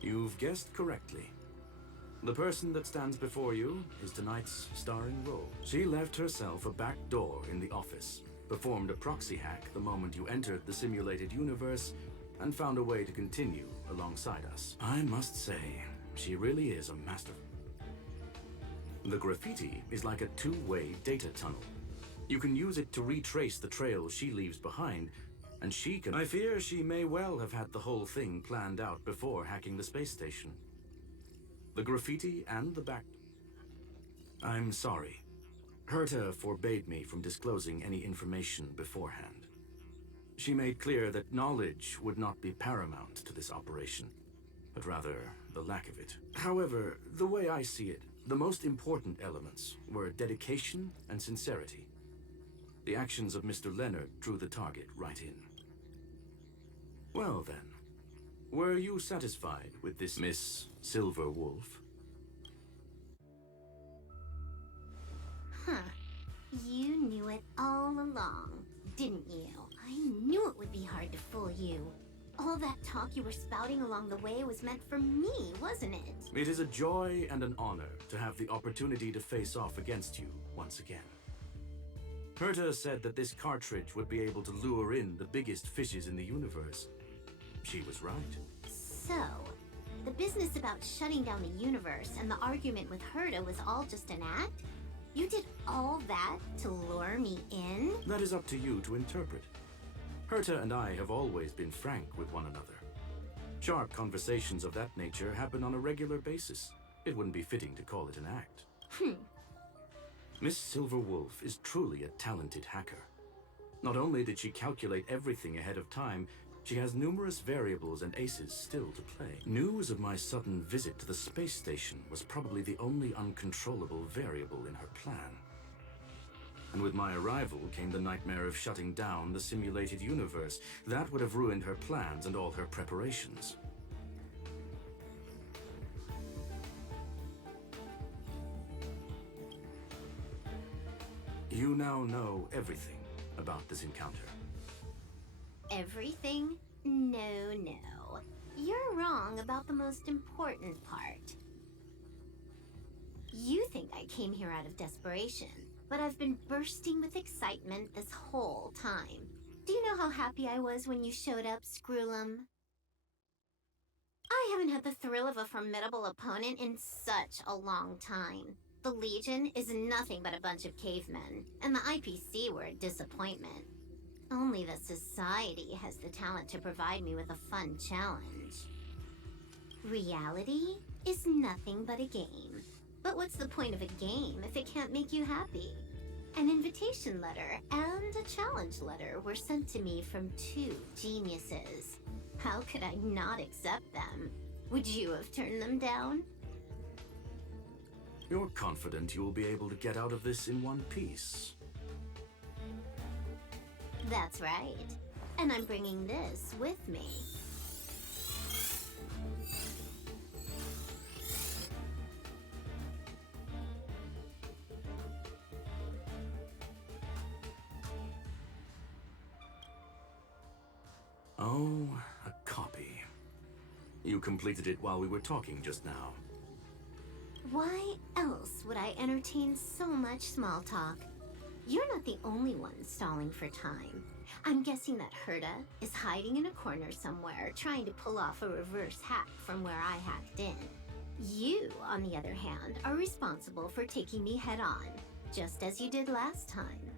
You've guessed correctly. The person that stands before you is tonight's starring role. She left herself a back door in the office, performed a proxy hack the moment you entered the simulated universe and found a way to continue alongside us. I must say, she really is a master. The graffiti is like a two-way data tunnel. You can use it to retrace the trail she leaves behind, and she can... I fear she may well have had the whole thing planned out before hacking the space station. The graffiti and the back... I'm sorry. Herta forbade me from disclosing any information beforehand. She made clear that knowledge would not be paramount to this operation, but rather the lack of it. However, the way I see it, the most important elements were dedication and sincerity. The actions of Mr. Leonard drew the target right in. Well then, were you satisfied with this Miss Silver Wolf? Huh. You knew it all along, didn't you? I knew it would be hard to fool you. All that talk you were spouting along the way was meant for me, wasn't it? It is a joy and an honor to have the opportunity to face off against you once again. Herta said that this cartridge would be able to lure in the biggest fishes in the universe. She was right. So, the business about shutting down the universe and the argument with Herta was all just an act? You did all that to lure me in? That is up to you to interpret. Herta and I have always been frank with one another. Sharp conversations of that nature happen on a regular basis. It wouldn't be fitting to call it an act. Miss Silver Wolf is truly a talented hacker. Not only did she calculate everything ahead of time, she has numerous variables and aces still to play. News of my sudden visit to the space station was probably the only uncontrollable variable in her plan. And with my arrival came the nightmare of shutting down the simulated universe. That would have ruined her plans and all her preparations. You now know everything about this encounter. Everything? No, no. You're wrong about the most important part. You think I came here out of desperation, but I've been bursting with excitement this whole time. Do you know how happy I was when you showed up, Screwlum? I haven't had the thrill of a formidable opponent in such a long time. The Legion is nothing but a bunch of cavemen, and the IPC were a disappointment. Only the Society has the talent to provide me with a fun challenge. Reality is nothing but a game. But what's the point of a game if it can't make you happy? An invitation letter and a challenge letter were sent to me from two geniuses. How could I not accept them? Would you have turned them down? You're confident you'll be able to get out of this in one piece. That's right. And I'm bringing this with me. Oh, a copy. You completed it while we were talking just now. Why else would I entertain so much small talk? You're not the only one stalling for time. I'm guessing that Herta is hiding in a corner somewhere, trying to pull off a reverse hack from where I hacked in. You, on the other hand, are responsible for taking me head-on, just as you did last time.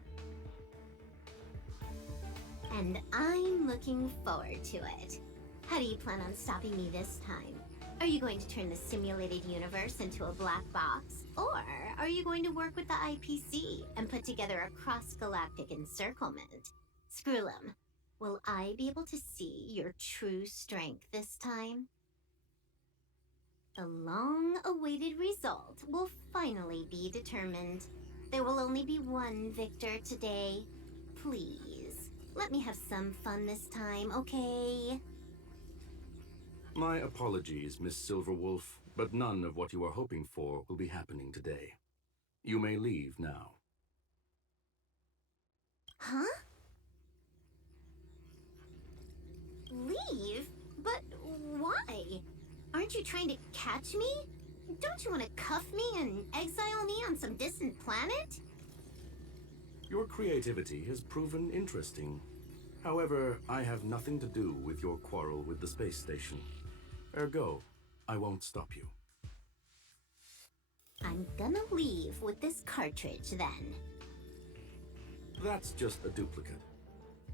And I'm looking forward to it. How do you plan on stopping me this time? Are you going to turn the simulated universe into a black box? Or are you going to work with the IPC and put together a cross-galactic encirclement? Screwlum, will I be able to see your true strength this time? The long-awaited result will finally be determined. There will only be one victor today. Please, let me have some fun this time, okay? My apologies, Miss Silverwolf, but none of what you are hoping for will be happening today. You may leave now. Huh? Leave? But why? Aren't you trying to catch me? Don't you want to cuff me and exile me on some distant planet? Your creativity has proven interesting. However, I have nothing to do with your quarrel with the space station. Ergo, I won't stop you. I'm gonna leave with this cartridge then. That's just a duplicate.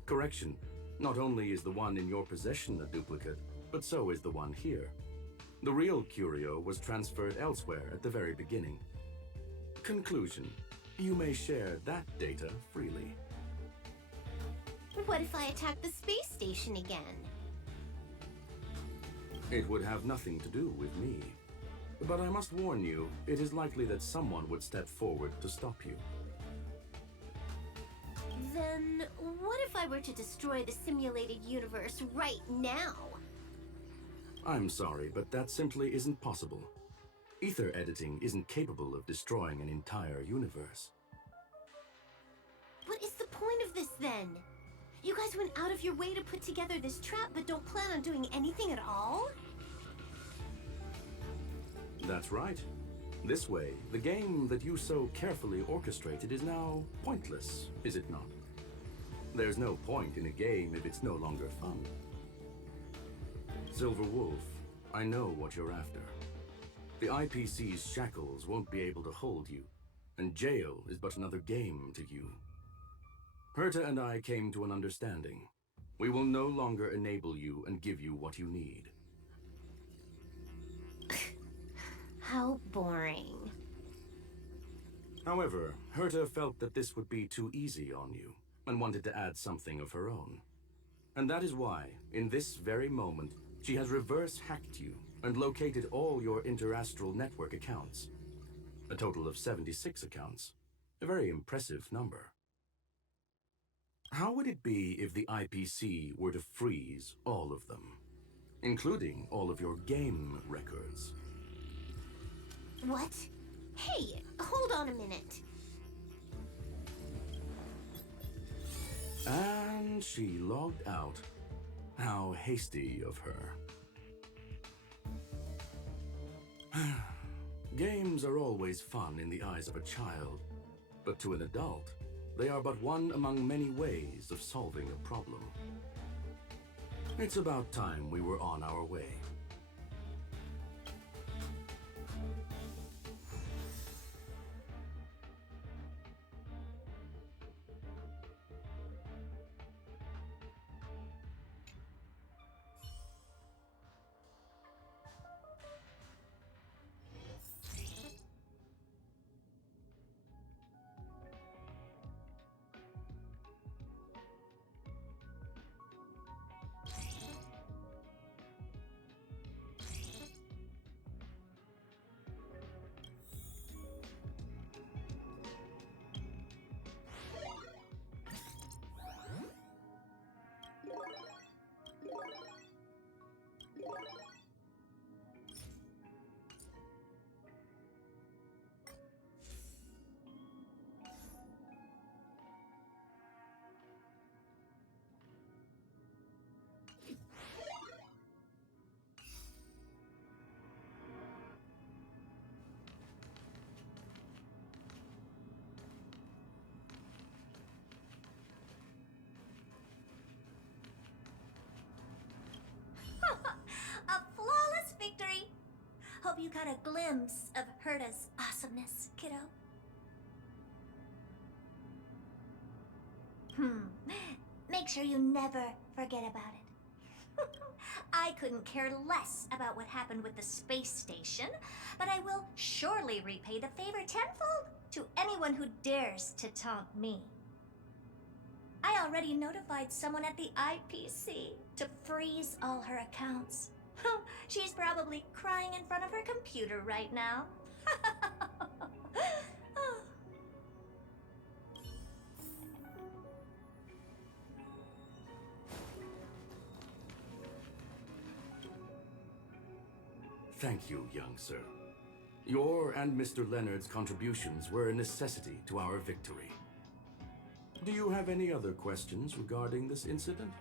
Correction, not only is the one in your possession a duplicate, but so is the one here. The real curio was transferred elsewhere at the very beginning. Conclusion, you may share that data freely. What if I attack the space station again? It would have nothing to do with me. But I must warn you, it is likely that someone would step forward to stop you. Then, what if I were to destroy the simulated universe right now? I'm sorry, but that simply isn't possible. Ether editing isn't capable of destroying an entire universe. What is the point of this then? You guys went out of your way to put together this trap, but don't plan on doing anything at all? That's right. This way, the game that you so carefully orchestrated is now pointless, is it not? There's no point in a game if it's no longer fun. Silver Wolf, I know what you're after. The IPC's shackles won't be able to hold you, and jail is but another game to you. Herta and I came to an understanding. We will no longer enable you and give you what you need. How boring. However, Herta felt that this would be too easy on you, and wanted to add something of her own. And that is why, in this very moment, she has reverse-hacked you and located all your interastral network accounts. A total of 76 accounts. A very impressive number. How would it be if the IPC were to freeze all of them, including all of your game records? What? Hey, hold on a minute. And she logged out. How hasty of her. Games are always fun in the eyes of a child, but to an adult, they are but one among many ways of solving a problem. It's about time we were on our way. A flawless victory! Hope you got a glimpse of Herta's awesomeness, kiddo. Make sure you never forget about it. I couldn't care less about what happened with the space station, but I will surely repay the favor tenfold to anyone who dares to taunt me. I already notified someone at the IPC to freeze all her accounts. She's probably crying in front of her computer right now. Thank you, young sir. Your and Mr. Leonard's contributions were a necessity to our victory. Do you have any other questions regarding this incident?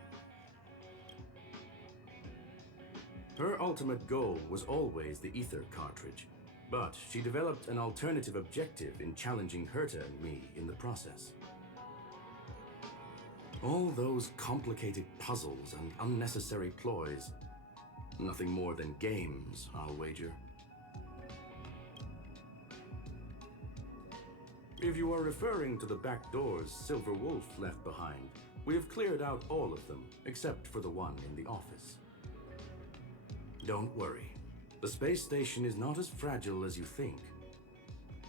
Her ultimate goal was always the ether cartridge, but she developed an alternative objective in challenging Herta and me in the process. All those complicated puzzles and unnecessary ploys. Nothing more than games, I'll wager. If you are referring to the back doors Silver Wolf left behind, we have cleared out all of them, except for the one in the office. Don't worry. The space station is not as fragile as you think.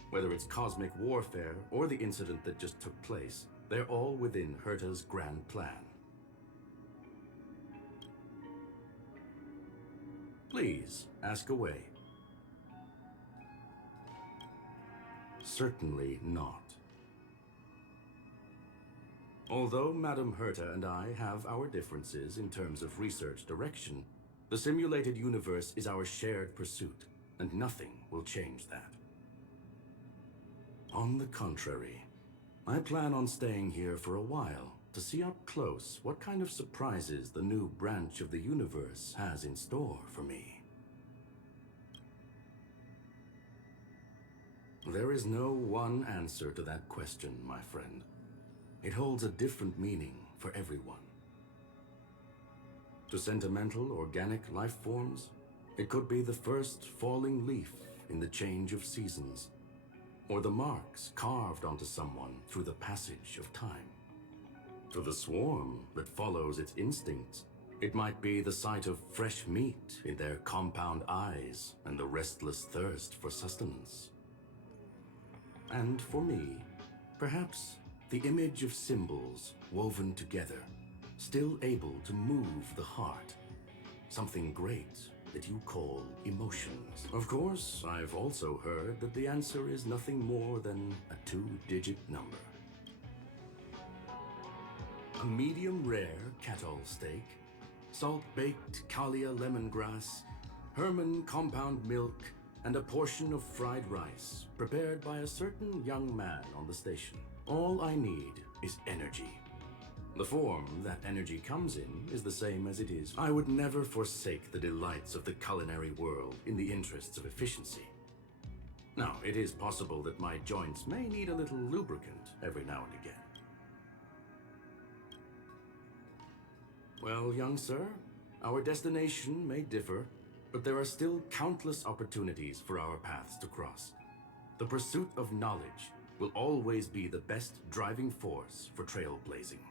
Whether it's cosmic warfare or the incident that just took place, they're all within Herta's grand plan. Please, ask away. Certainly not. Although Madame Herta and I have our differences in terms of research direction, the simulated universe is our shared pursuit, and nothing will change that. On the contrary, I plan on staying here for a while to see up close what kind of surprises the new branch of the universe has in store for me. There is no one answer to that question, my friend. It holds a different meaning for everyone. To sentimental, organic life forms, it could be the first falling leaf in the change of seasons, or the marks carved onto someone through the passage of time. To the swarm that follows its instincts, it might be the sight of fresh meat in their compound eyes and the restless thirst for sustenance. And for me, perhaps the image of symbols woven together, still able to move the heart. Something great that you call emotions. Of course, I've also heard that the answer is nothing more than a 2-digit number. A medium rare cattle steak, salt-baked Kalia lemongrass, Herman compound milk, and a portion of fried rice prepared by a certain young man on the station. All I need is energy. The form that energy comes in is the same as it is. I would never forsake the delights of the culinary world in the interests of efficiency. Now, it is possible that my joints may need a little lubricant every now and again. Well, young sir, our destination may differ, but there are still countless opportunities for our paths to cross. The pursuit of knowledge will always be the best driving force for trailblazing.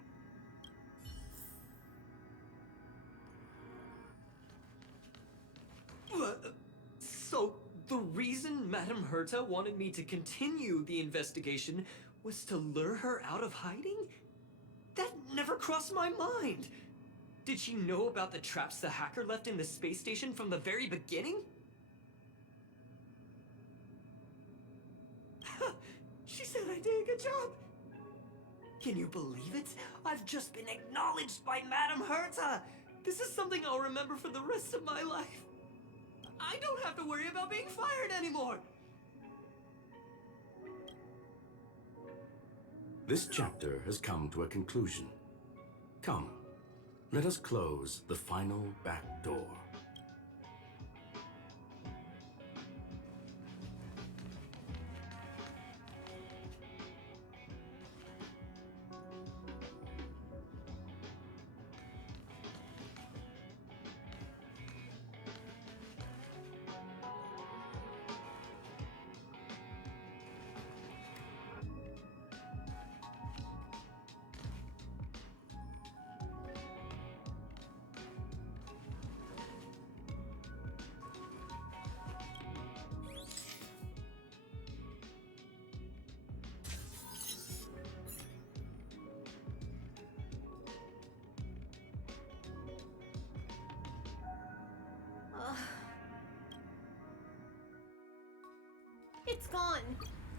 So, the reason Madame Herta wanted me to continue the investigation was to lure her out of hiding? That never crossed my mind! Did she know about the traps the hacker left in the space station from the very beginning? She said I did a good job! Can you believe it? I've just been acknowledged by Madame Herta! This is something I'll remember for the rest of my life. I don't have to worry about being fired anymore! This chapter has come to a conclusion. Come, let us close the final back door. It's gone.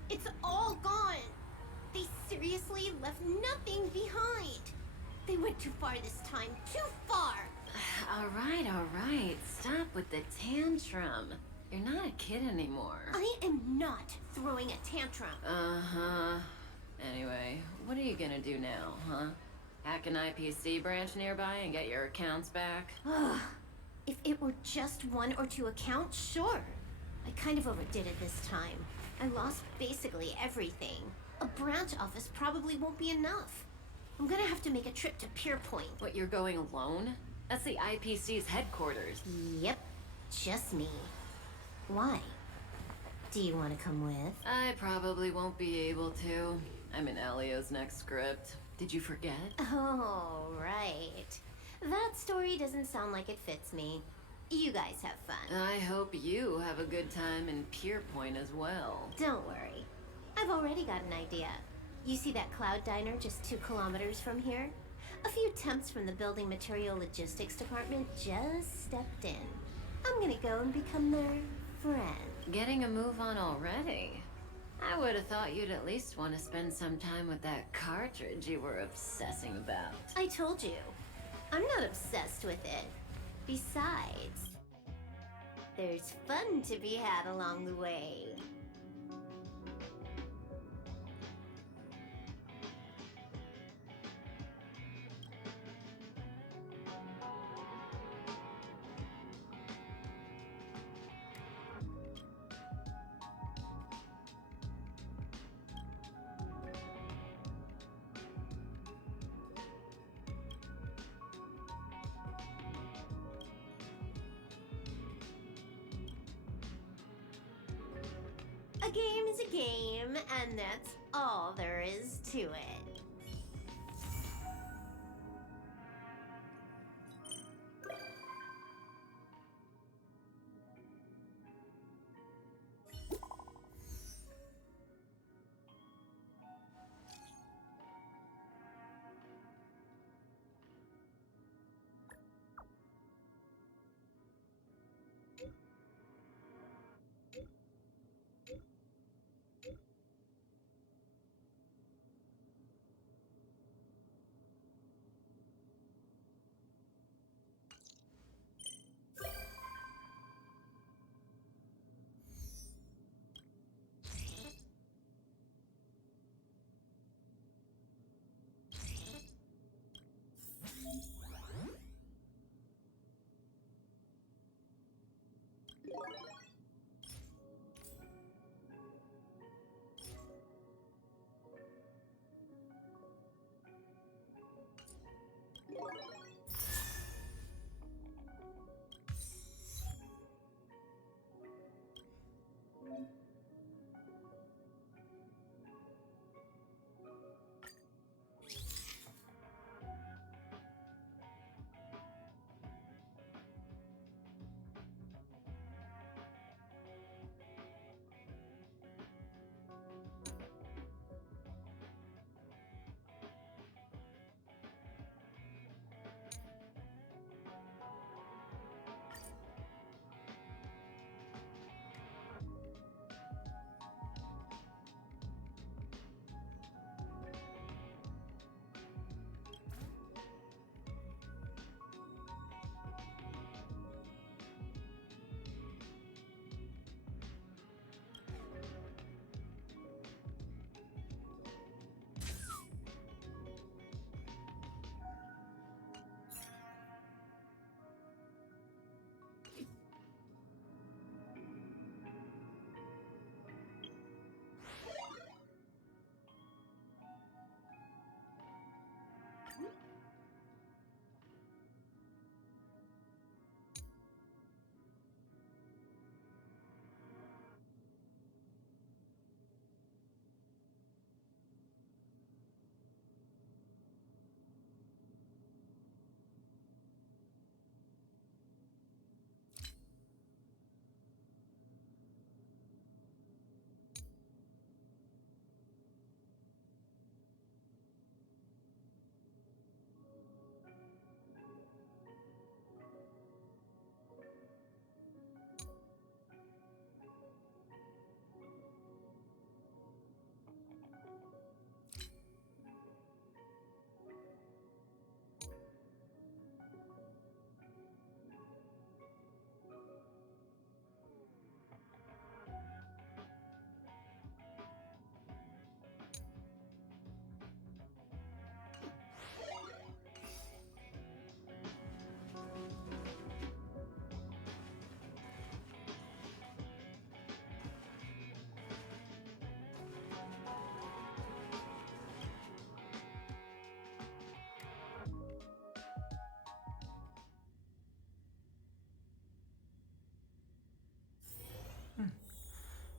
It's all gone. They seriously left nothing behind. They went too far this time. Too far. All right. Stop with the tantrum. You're not a kid anymore. I am not throwing a tantrum. Uh-huh. Anyway, what are you gonna do now, huh? Hack an IPC branch nearby and get your accounts back? If it were just 1 or 2 accounts, sure. I kind of overdid it this time. I lost basically everything. A branch office probably won't be enough. I'm gonna have to make a trip to Pier Point. What, you're going alone? That's the IPC's headquarters. Yep, just me. Why? Do you want to come with? I probably won't be able to. I'm in Elio's next script. Did you forget? Oh, right. That story doesn't sound like it fits me. You guys have fun. I hope you have a good time in Pier Point as well. Don't worry. I've already got an idea. You see that cloud diner just 2 kilometers from here? A few temps from the building material logistics department just stepped in. I'm gonna go and become their friend. Getting a move on already? I would have thought you'd at least want to spend some time with that cartridge you were obsessing about. I told you. I'm not obsessed with it. Besides, there's fun to be had along the way. A game is a game, and that's all there is to it.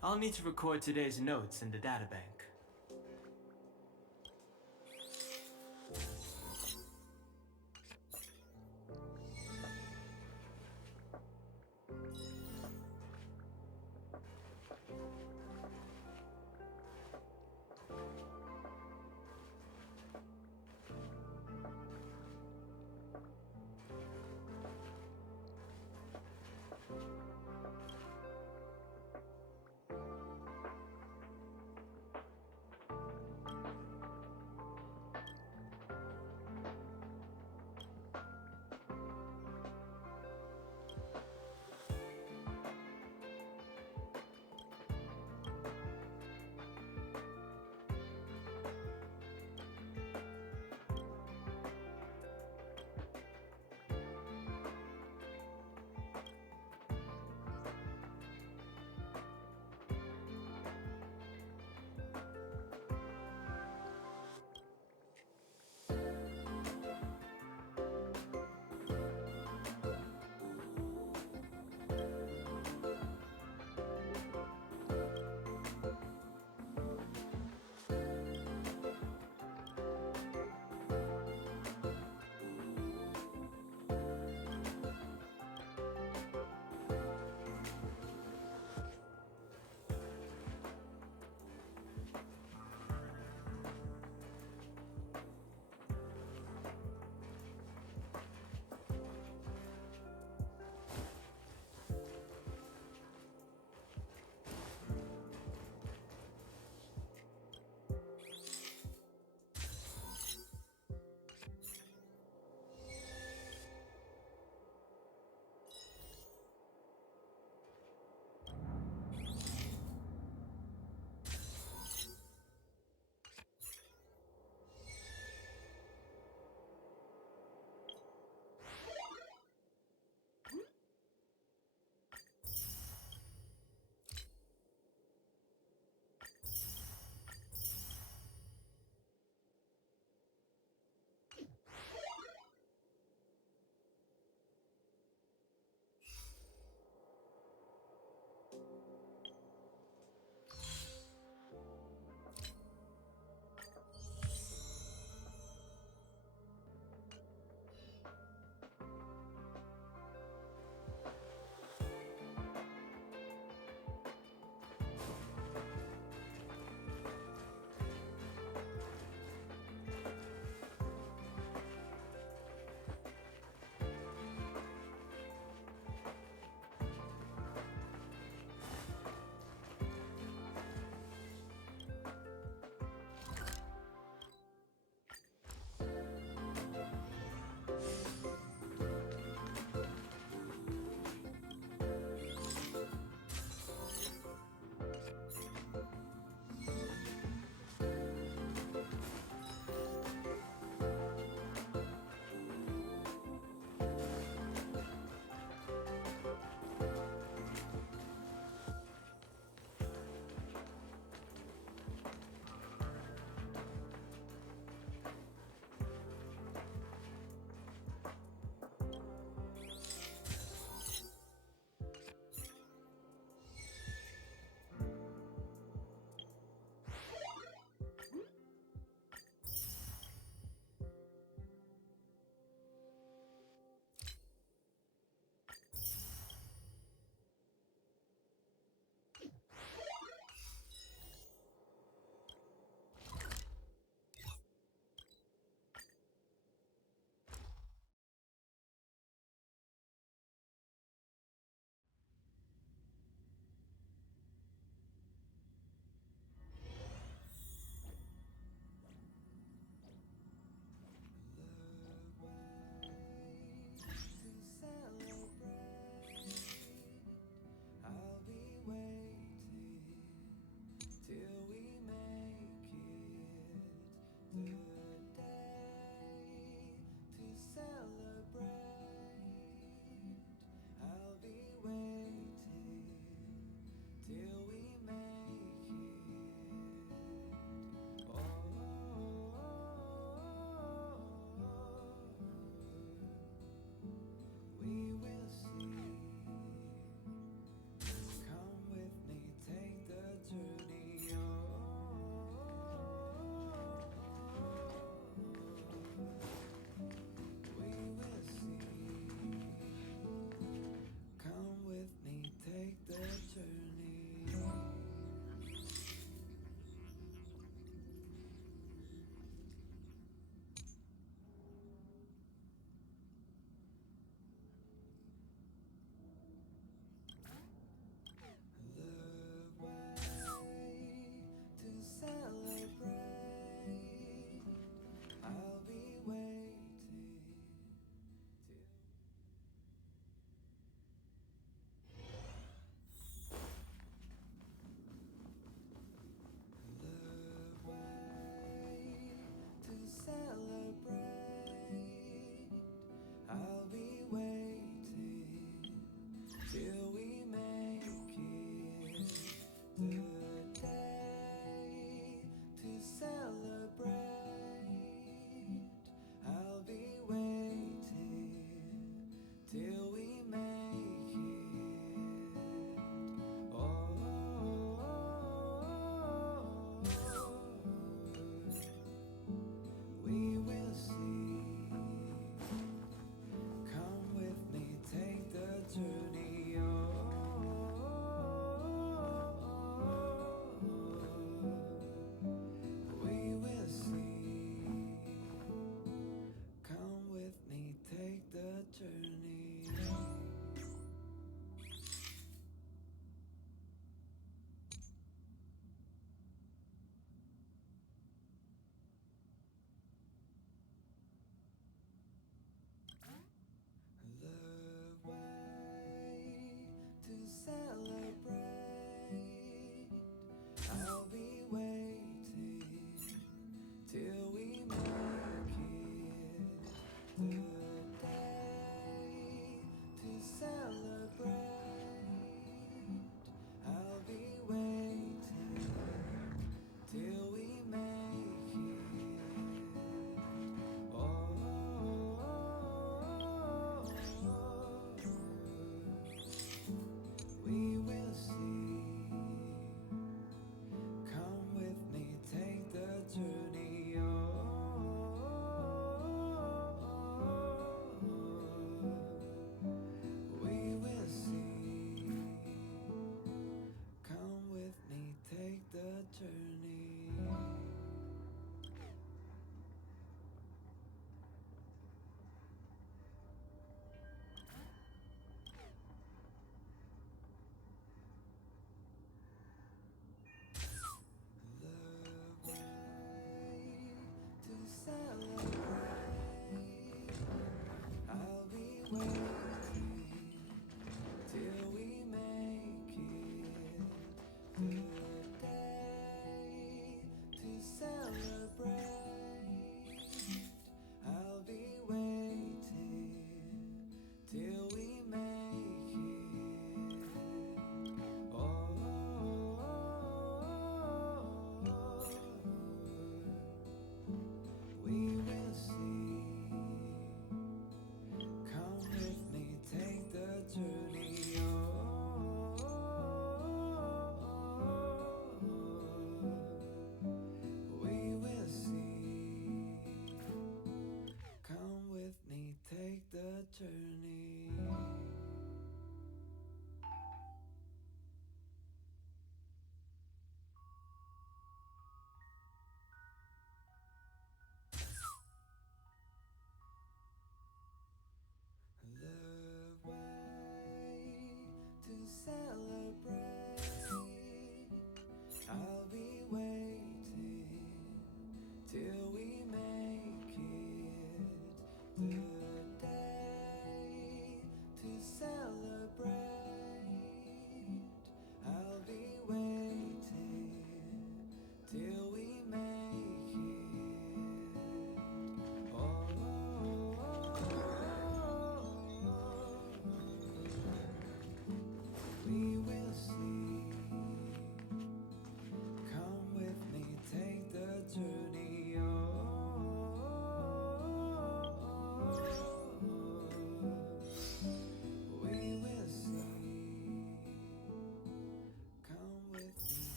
I'll need to record today's notes in the databank.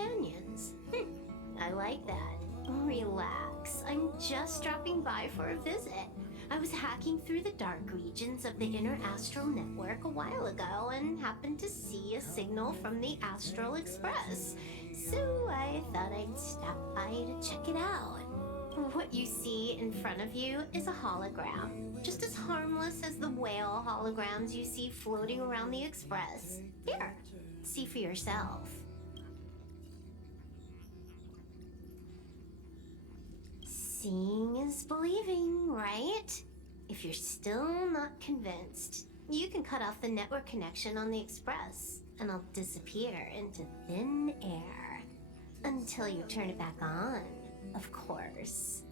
companions. I like that. Relax. I'm just dropping by for a visit. I was hacking through the dark regions of the inner astral network a while ago and happened to see a signal from the Astral Express. So I thought I'd stop by to check it out. What you see in front of you is a hologram, just as harmless as the whale holograms you see floating around the Express. Here, see for yourself. Seeing is believing, right? If you're still not convinced, you can cut off the network connection on the Express, and I'll disappear into thin air. Until you turn it back on, of course.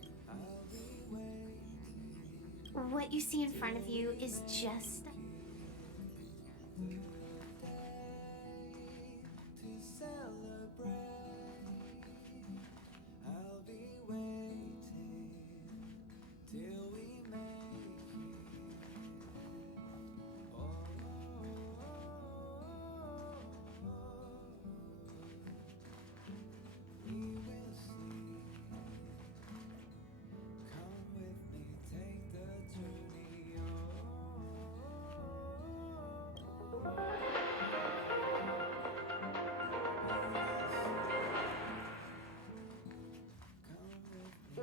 What you see in front of you is just...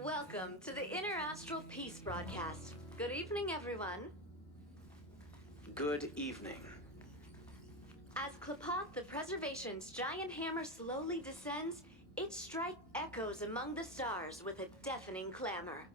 Welcome to the Inner Astral Peace broadcast. Good evening, everyone. Good evening. As Klapoth the Preservation's giant hammer slowly descends, its strike echoes among the stars with a deafening clamor.